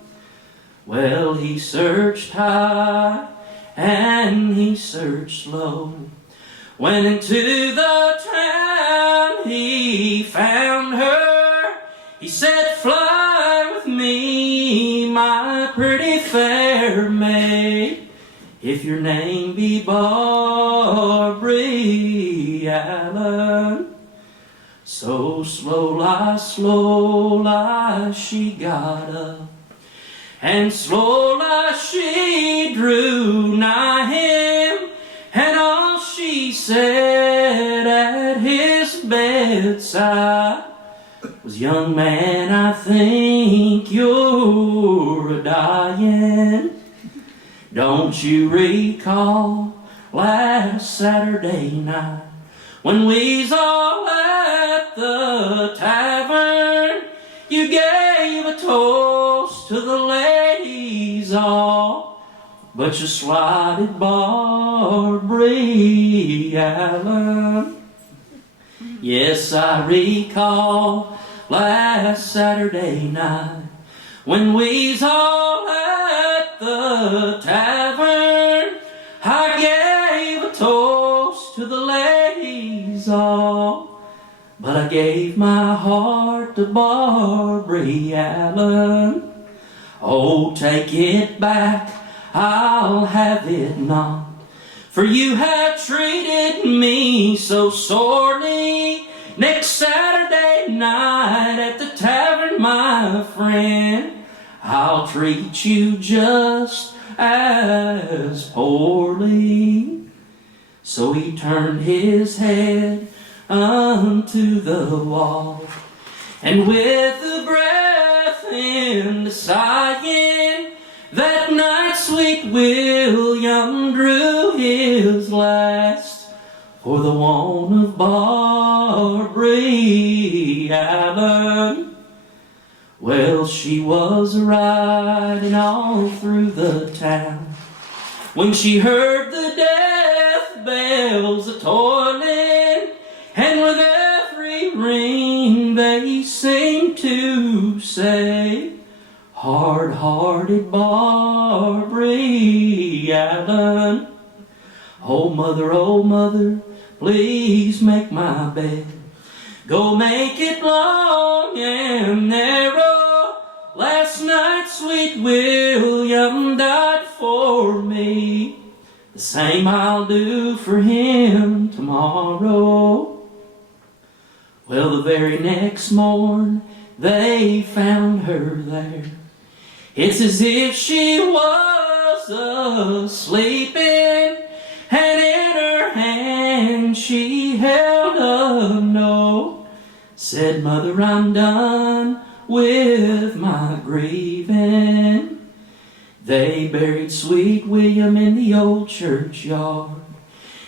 Well, he searched high and he searched low. Went into the town, he found her. He said, fly with me, my pretty fair maid, if your name be Barbary Allen. So slow lie, she got up, and slow lie she drew nigh him, and all she said at his bedside was, young man, I think you're a-dying. Don't you recall last Saturday night when we's all at the tavern? You gave a toast to the ladies all, but you slighted Barbary Allen. Yes, I recall last Saturday night when we's all at the tavern. I gave a toast to the ladies all, but I gave my heart to Barbary Allen. Oh, take it back, I'll have it not, for you have treated me so sorely. Next Saturday night at the tavern, my friend, I'll treat you just as poorly. So he turned his head unto the wall, and with a breath in sighing, that night sweet William drew his last for the want of Barbary Allen. Well, she was riding all through the town when she heard the death bells a-tolling, and with every ring they seemed to say, hard-hearted Barbary Allen. Oh mother, please make my bed. Go make it long and narrow. Last night sweet William died for me. The same I'll do for him tomorrow. Well, the very next morn they found her there. It's as if she was a-sleeping, and in her hand she held a note. Said, Mother, I'm done with my grieving. They buried sweet William in the old churchyard,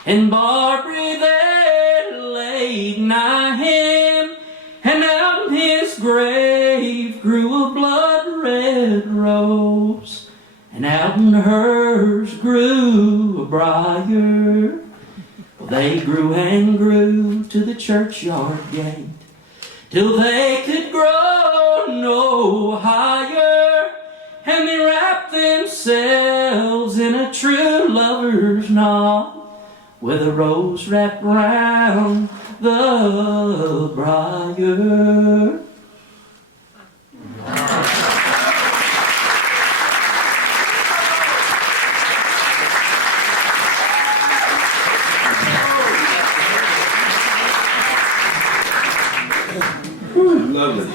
and Barbary they laid nigh him, and out in his grave grew a blood-red rose, and out in hers grew a briar. Well, they grew and grew to the churchyard gate, till they could grow no higher, and they wrapped themselves in a true lover's knot, with a rose wrapped round the briar. Lovely.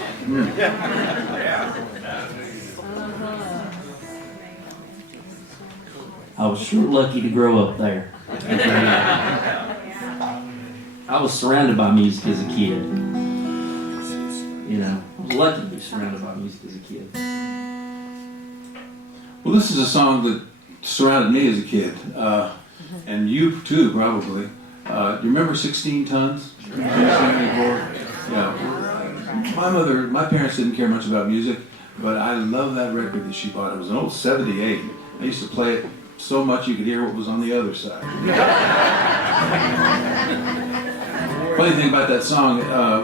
I was sure lucky to grow up there. I was surrounded by music as a kid. You know, I was lucky to be surrounded by music as a kid. Well, this is a song that surrounded me as a kid, and you too, probably. Do you remember 16 Tons? Yeah. My parents didn't care much about music, but I love that record that she bought. It was an old 78. I used to play it so much you could hear what was on the other side. Funny thing about that song,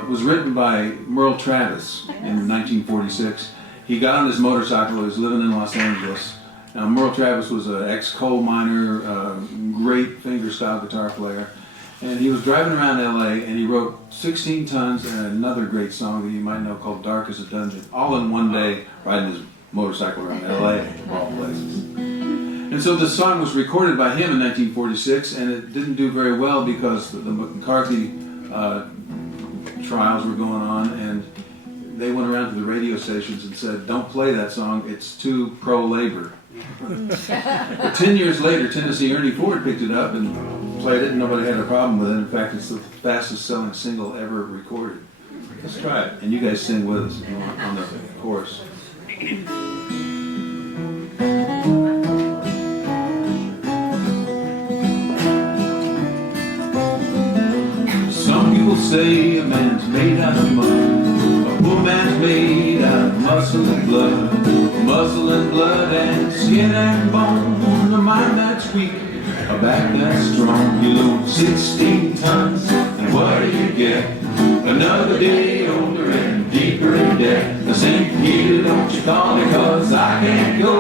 was written by Merle Travis in 1946. He got on his motorcycle, he was living in Los Angeles. Now, Merle Travis was an ex-coal miner, great fingerstyle guitar player. And he was driving around LA and he wrote 16 Tons and another great song that you might know called Dark as a Dungeon, all in one day riding his motorcycle around LA, of all places. And so the song was recorded by him in 1946, and it didn't do very well because the McCarthy trials were going on, and they went around to the radio stations and said, don't play that song, it's too pro-labor. But 10 years later, Tennessee Ernie Ford picked it up and played it, and nobody had a problem with it. In fact, it's the fastest selling single ever recorded. Let's try it. And you guys sing with us on the chorus. Some people say a man's made out of mud, a poor man's made out of muscle and blood. Muscle and blood and skin and bone, a mind that's weak, a back that's strong. You load 16 tons, and what do you get? Another day older and deeper in debt. The St. Peter, don't you call me, 'cause I can't go.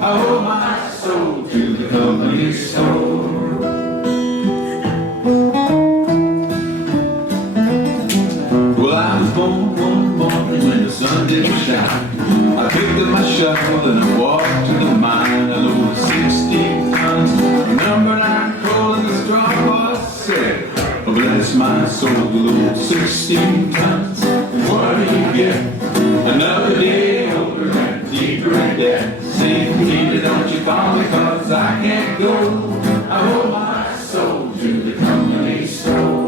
I owe my soul to the company store. Well, I was born one morning when the sun didn't shine. I picked up my shovel and I walked to the mine. I loaded 16 tons, number 9 coal in the straw was said. Oh, bless my soul, you load 16 tons. What do you get? Another day older and deeper in debt. St. Peter, don't you call me, 'cause I can't go. I owe my soul to the company store.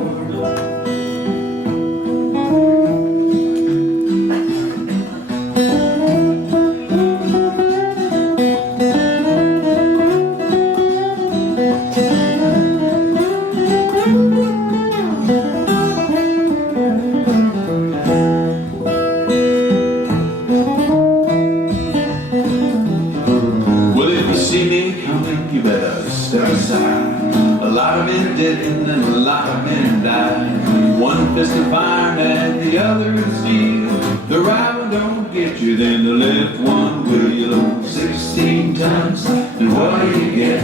You better step aside. A lot of men did and a lot of men died. One fist of iron and the other of steel. The right one don't get you, then the left one will. You load 16 tons, and what do you get?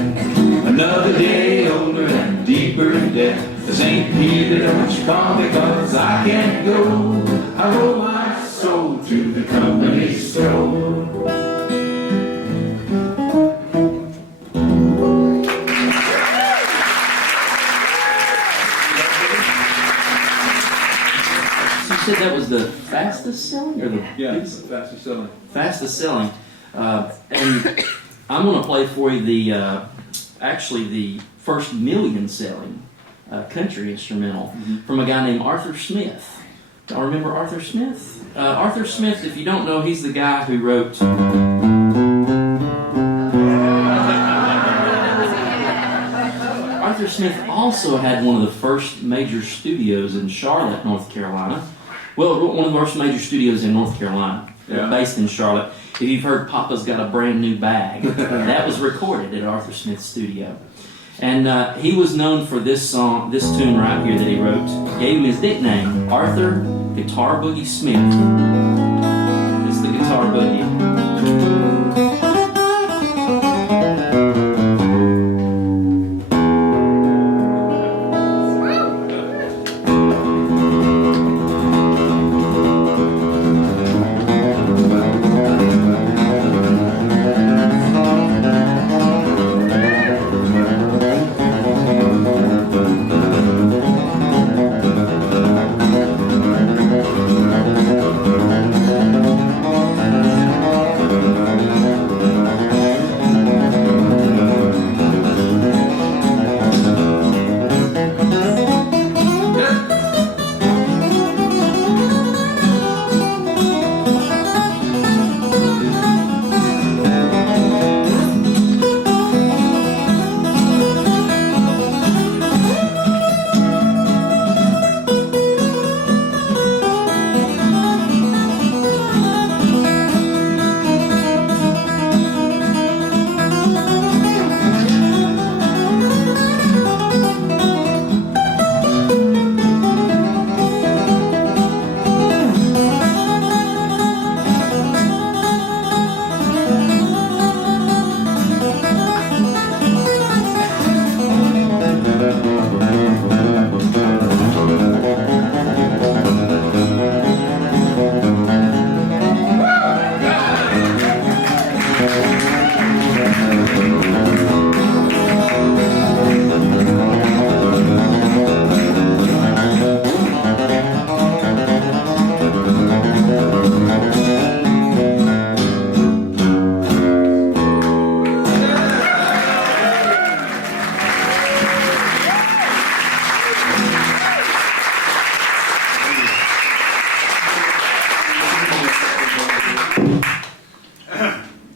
Another day older and deeper in debt. The St. Peter, don't you call me, 'cause I can't go. I owe my soul to the company store. That was the fastest selling, or the it's the fastest selling. Fastest selling, and I'm going to play for you the actually the first million selling country instrumental from a guy named Arthur Smith. Y'all remember Arthur Smith? Arthur Smith, if you don't know, he's the guy who wrote. Arthur Smith also had one of the first major studios in Charlotte, North Carolina. Well, one of the first major studios in North Carolina, based in Charlotte. If you've heard Papa's Got a Brand New Bag, that was recorded at Arthur Smith's studio. And he was known for this song, this tune right here that he wrote. Gave him his nickname, Arthur Guitar Boogie Smith. This is the Guitar Boogie.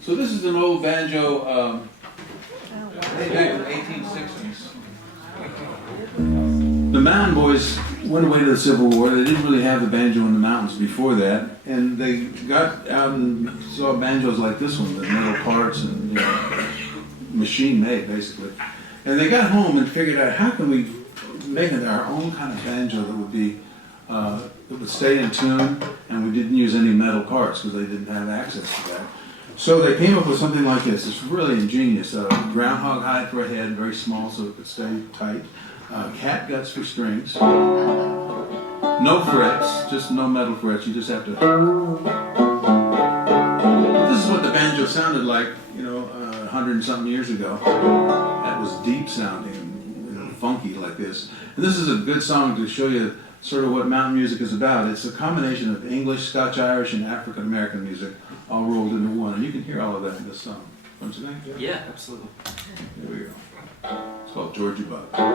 So this is an old banjo, back in the 1860s. The Mountain Boys went away to the Civil War. They didn't really have the banjo in the mountains before that, and they got out and saw banjos like this one with metal parts and machine made basically. And they got home and figured out how can we make our own kind of banjo that would be that would stay in tune, and we didn't use any metal parts because they didn't have access to that. So they came up with something like this. It's really ingenious. Groundhog hide for a head, very small so it could stay tight. Cat guts for strings. No frets, just no metal frets. You just have to. This is what the banjo sounded like, 100 and something years ago. That was deep sounding, funky like this. And this is a good song to show you sort of what mountain music is about. It's a combination of English, Scotch, Irish, and African American music all rolled into one. And you can hear all of that in this song. Don't you think? Yeah, absolutely. Here we go. It's called Georgia Bug. Well,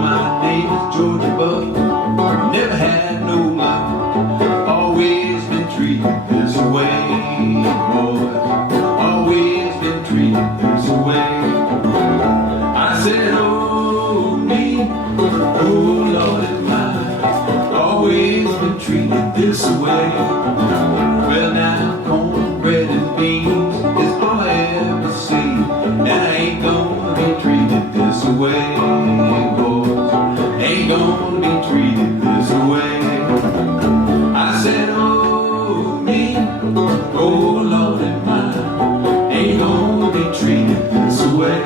my name is Georgia Bug. Never had no luck. Always been treated this way, boy. Always been treated this way. I said, oh, me. Oh, Lord, am I always been treated this way? Well, now, cornbread and beans is all I ever seen, and I ain't gonna be treated this way, boys. Ain't gonna be treated this way. I said, oh, me, oh, Lord, am I ain't gonna be treated this way.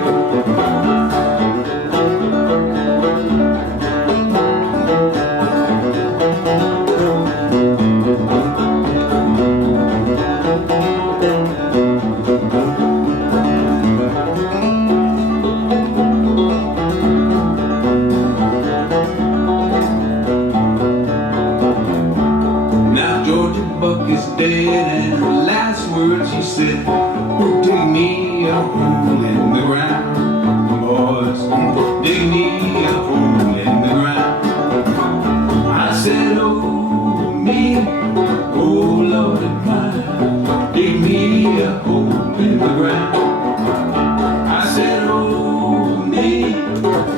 Dead, and the last words he said were, dig me a hole in the ground, boys, dig me a hole in the ground. I said, oh, me, oh, Lord, am I, dig me a hole in the ground. I said, oh, me,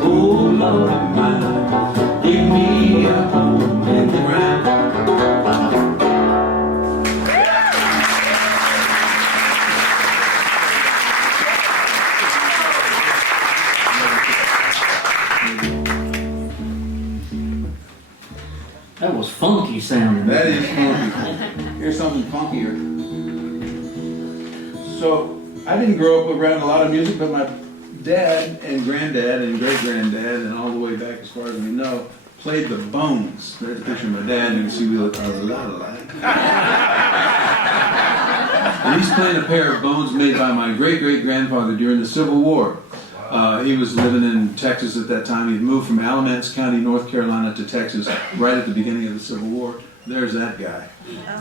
oh, Lord, am I, dig me a hole in the ground. That was funky sounding. That is funky. Here's something funkier. So, I didn't grow up around a lot of music, but my dad and granddad and great-granddad and all the way back as far as we know, played the bones. There's a picture of my dad, and you can see we look a lot alike. And he's playing a pair of bones made by my great-great-grandfather during the Civil War. He was living in Texas at that time. He'd moved from Alamance County, North Carolina to Texas right at the beginning of the Civil War. There's that guy,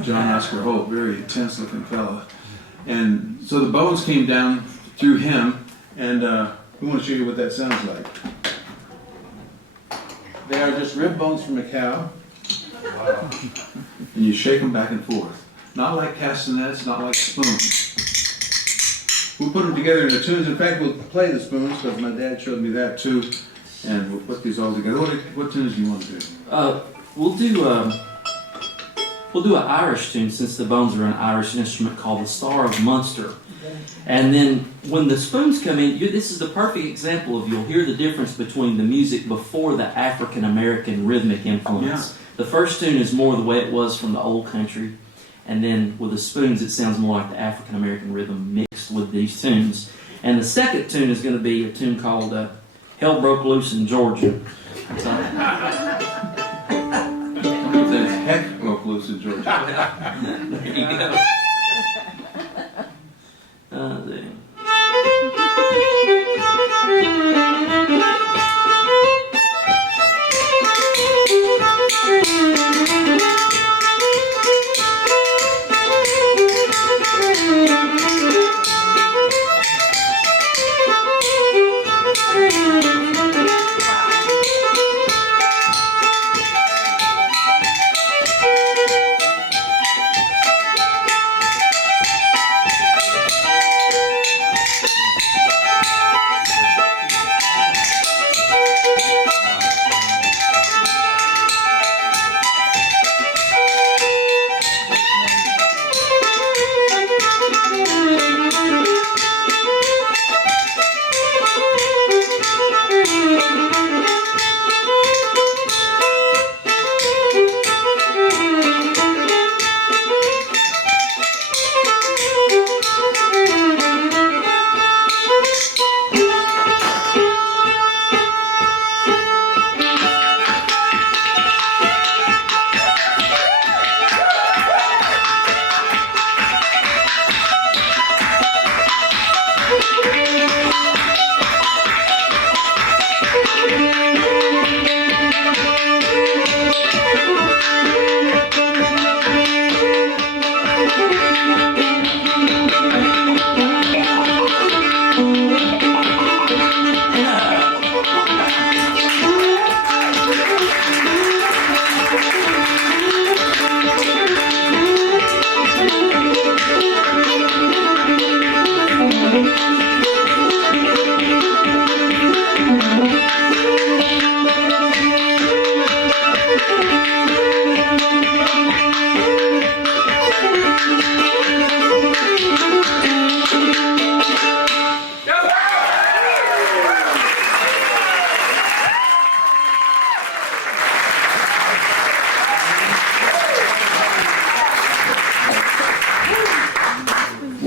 John Oscar Holt, very intense looking fellow. And so the bones came down through him, and we want to show you what that sounds like. They are just rib bones from a cow. Wow. And you shake them back and forth. Not like castanets, not like spoons. We'll put them together into tunes. In fact, we'll play the spoons because my dad showed me that too. And we'll put these all together. What tunes do you want to do? We'll do an Irish tune since the bones are an Irish instrument called the Star of Munster. And then when the spoons come in, this is the perfect example of you'll hear the difference between the music before the African American rhythmic influence. Yeah. The first tune is more the way it was from the old country. And then with the spoons, it sounds more like the African American rhythm mixed with these tunes. And the second tune is going to be a tune called Hell Broke Loose in Georgia. So, There's heck broke loose in Georgia. there you go. There.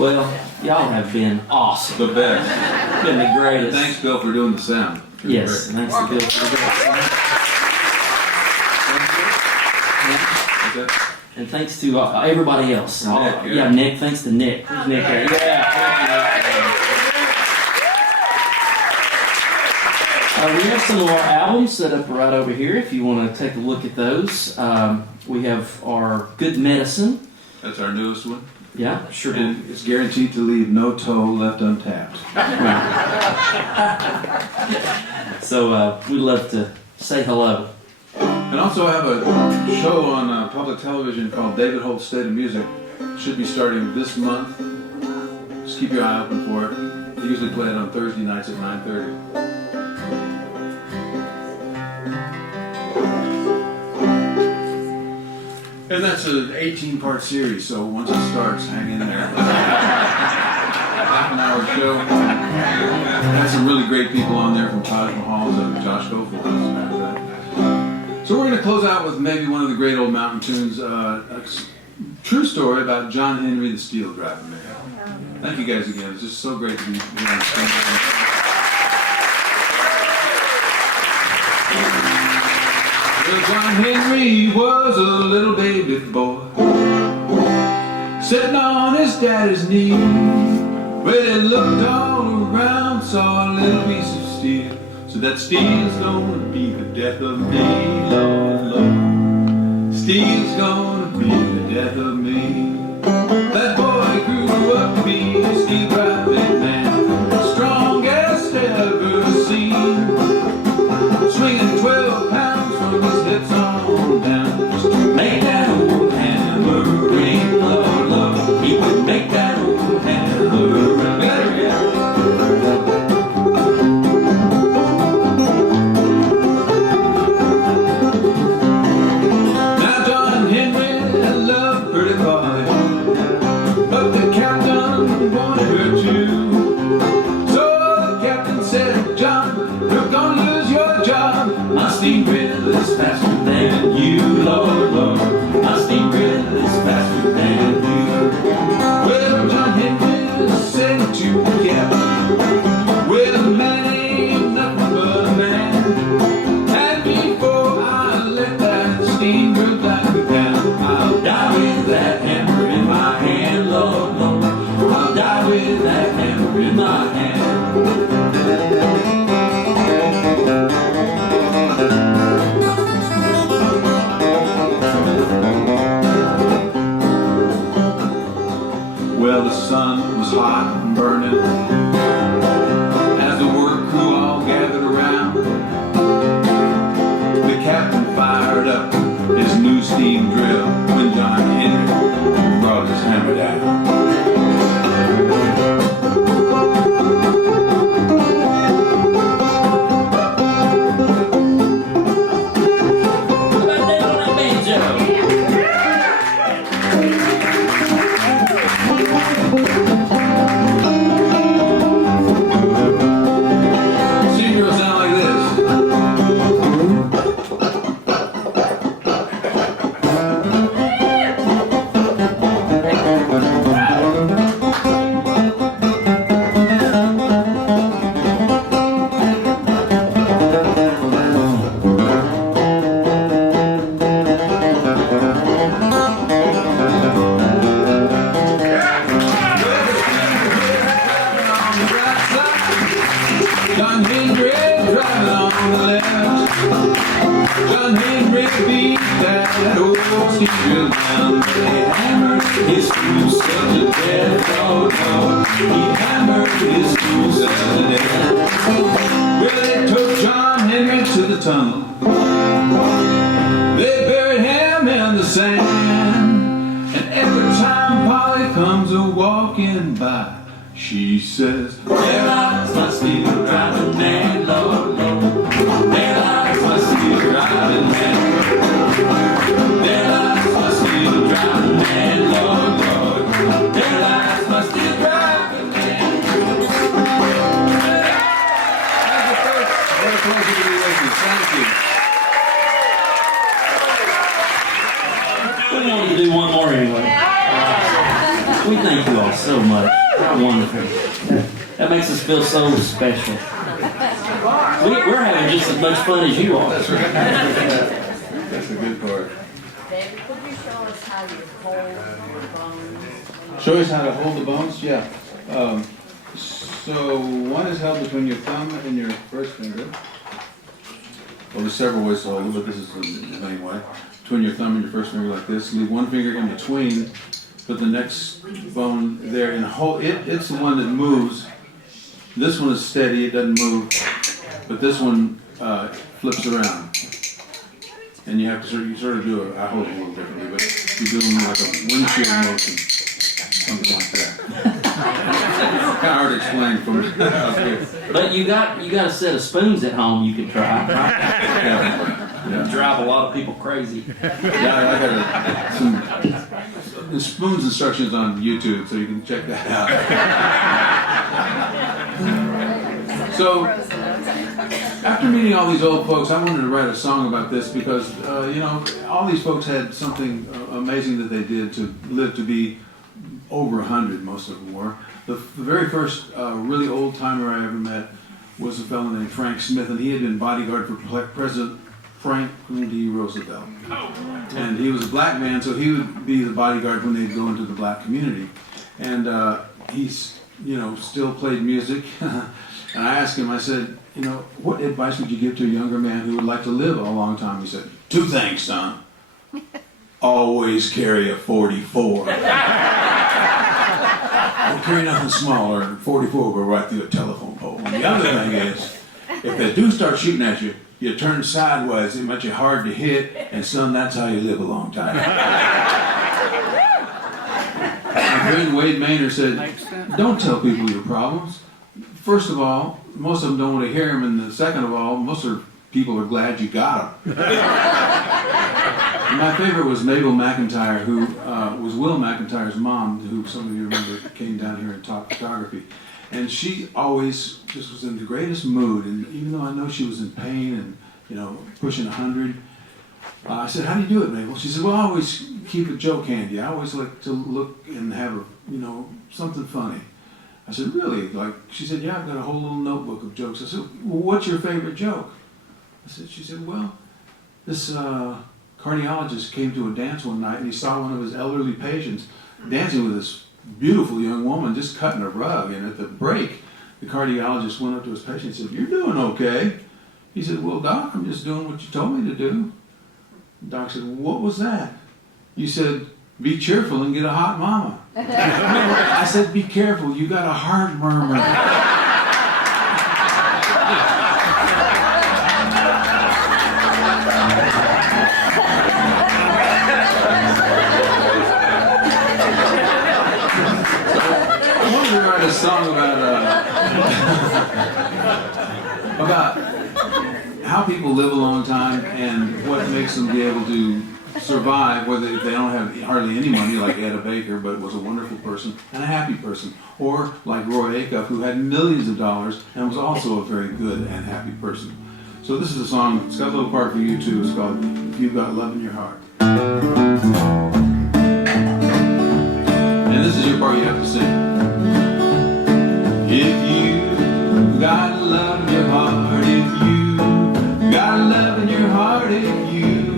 Well, y'all have been awesome. The best. Been the greatest. Thanks, Bill, for doing the sound. Yes, thanks to Bill for that. And thanks to everybody else. Nick, Yeah, Nick. Thanks to Nick. Where's Nick at? We have some of our albums set up right over here if you want to take a look at those. We have our Good Medicine. That's our newest one. Yeah, sure. And it's guaranteed to leave no toe left untapped. So we'd love to say hello. And also I have a show on public television called David Holt's State of Music. It should be starting this month. Just keep your eye open for it. They usually play it on Thursday nights at 9:30. And that's an 18-part series, so once it starts, hang in there. Half an hour show. Has some really great people on there from Taj Mahal to Josh Goforth. So we're going to close out with maybe one of the great old mountain tunes, a true story about John Henry the Steel Driving Man. Thank you guys again. It's just so great to be here on stage. Well, John Henry was a little baby boy, sitting on his daddy's knee. Well, he looked all around, saw a little piece of steel. So that steel's gonna be the death of me, Lord, Lord. Steel's gonna be the death of me. That boy grew up to be a steel driving man, the strongest ever seen, swinging 12 pounds from his hips on down, just to make that old hammer ring, Lord, Lord. He would make that old hammer ring. My steam drill is faster than you, Lord, Lord. My steam drill is faster than you. Well, John Henry said to the captain, well, a man ain't nothing but a man. And before I let that steam drill back down, I'll die with that hammer in my hand, Lord, Lord. I'll die with that hammer in my hand. Well, the sun was hot and burning as the work crew all gathered around. The captain fired up his new steam drill when John Henry brought his hammer down. John Henry driving on the left. John Henry beat that old steam drill down. They hammered his screws to death. Oh no, he hammered his screws to death. Well, they took John Henry to the tunnel. They buried him in the sand. And every time Polly comes a-walking by, she says, there lies my steel driving man, Lord, Lord. There lies my steel driving man. There lies my steel driving man, Lord, Lord. There lies my steel driving man. Thank you, folks. What a pleasure to be with you. Thank you. We wanted to do one more anyway. We thank you all so so much. How wonderful. That makes us feel so special. We're having just as much fun as you are. That's right. That's the good part. David, could you show us how you hold your bones? Show us how to hold the bones? Yeah. So one is held between your thumb and your first finger. Well, there's several ways to hold it, but this is the main way. Between your thumb and your first finger like this. Leave one finger in between. Put the next bone there and hold it. It's the one that moves. This one is steady, it doesn't move. But this one flips around. And you have to sort of do it. I hold it a little differently, but you do them like a windshield motion. Something like that. Kind of hard to explain from out here. But you got a set of spoons at home you can try, right? Yeah. Drive a lot of people crazy. Yeah, I got some spoons instructions on YouTube, so you can check that out. So, after meeting all these old folks, I wanted to write a song about this because, all these folks had something amazing that they did to live to be over 100, most of them were. The very first really old-timer I ever met was a fellow named Frank Smith, and he had been bodyguard for President Franklin D. Roosevelt. And he was a black man, so he would be the bodyguard when they'd go into the black community. And he's, still played music. And I asked him, I said, what advice would you give to a younger man who would like to live a long time? He said, 2 things, son. Always carry a 44. Don't carry nothing smaller. 44 will go right through a telephone pole. And the other thing is, if they do start shooting at you, you turn sideways. It makes you hard to hit. And son, that's how you live a long time. My friend Wade Maynard said, don't tell people your problems. First of all, most of them don't want to hear them, and second of all, most of people are glad you got them. My favorite was Mabel McIntyre, who was Will McIntyre's mom, who some of you remember came down here and taught photography. And she always just was in the greatest mood, and even though I know she was in pain and pushing 100, I said, how do you do it, Mabel? She said, well, I always keep a joke handy. I always like to look and have something funny. I said, really? She said, yeah, I've got a whole little notebook of jokes. I said, well, what's your favorite joke? She said, well, this cardiologist came to a dance one night and he saw one of his elderly patients dancing with this beautiful young woman just cutting a rug. And at the break, the cardiologist went up to his patient and said, you're doing okay. He said, well, Doc, I'm just doing what you told me to do. The doc said, well, what was that? You said, be cheerful and get a hot mama. I said, be careful, you got a heart murmur. I wanted to write a song about how people live a long time and what makes them be able to survive, whether if they don't have hardly any money, like Etta Baker, but was a wonderful person and a happy person, or like Roy Acuff, who had millions of dollars and was also a very good and happy person. So this is a song. It's got a little part for you too. It's called "If You've Got Love in Your Heart," and this is your part. You have to sing. If you got love in your heart, if you got love in your heart, if you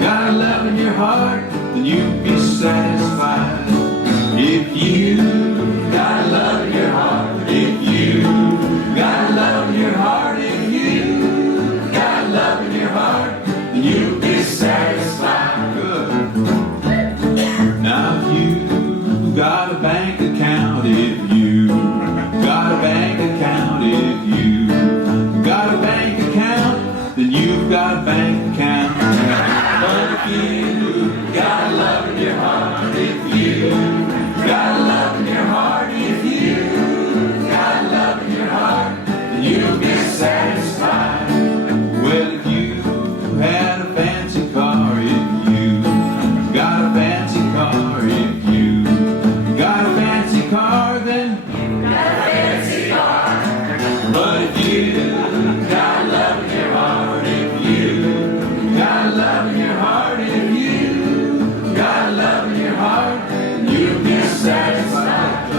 got love in your heart, then you'll be satisfied. If you got love in your heart, if you got love in your heart, if you got love in your heart, then you'll be satisfied. Good. Now if you got a bank account, if you got a bank account, if you got a bank account, then you've got a bank account. But if you got love in your heart, if you got love in your heart, if you got love in your heart, then you'll be satisfied. Well, if you had a fancy car, if you got a fancy car, if you got a fancy car, then you got a fancy car. But if you got love in your heart, if you got love in your heart, if you got love in your heart, you'll be satisfied.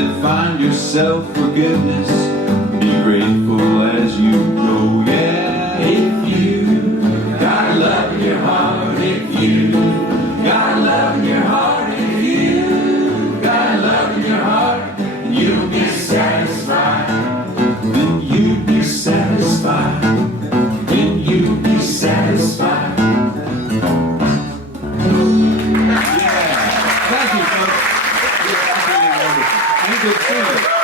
said, find yourself forgiveness, be grateful as you go, yeah. If you got love in your heart, if you got love in your heart, if you got love in your heart, you'll be satisfied. Then you'll be satisfied. Then you'll be satisfied. Yeah. Thank you, folks. You're absolutely wonderful. And good singers.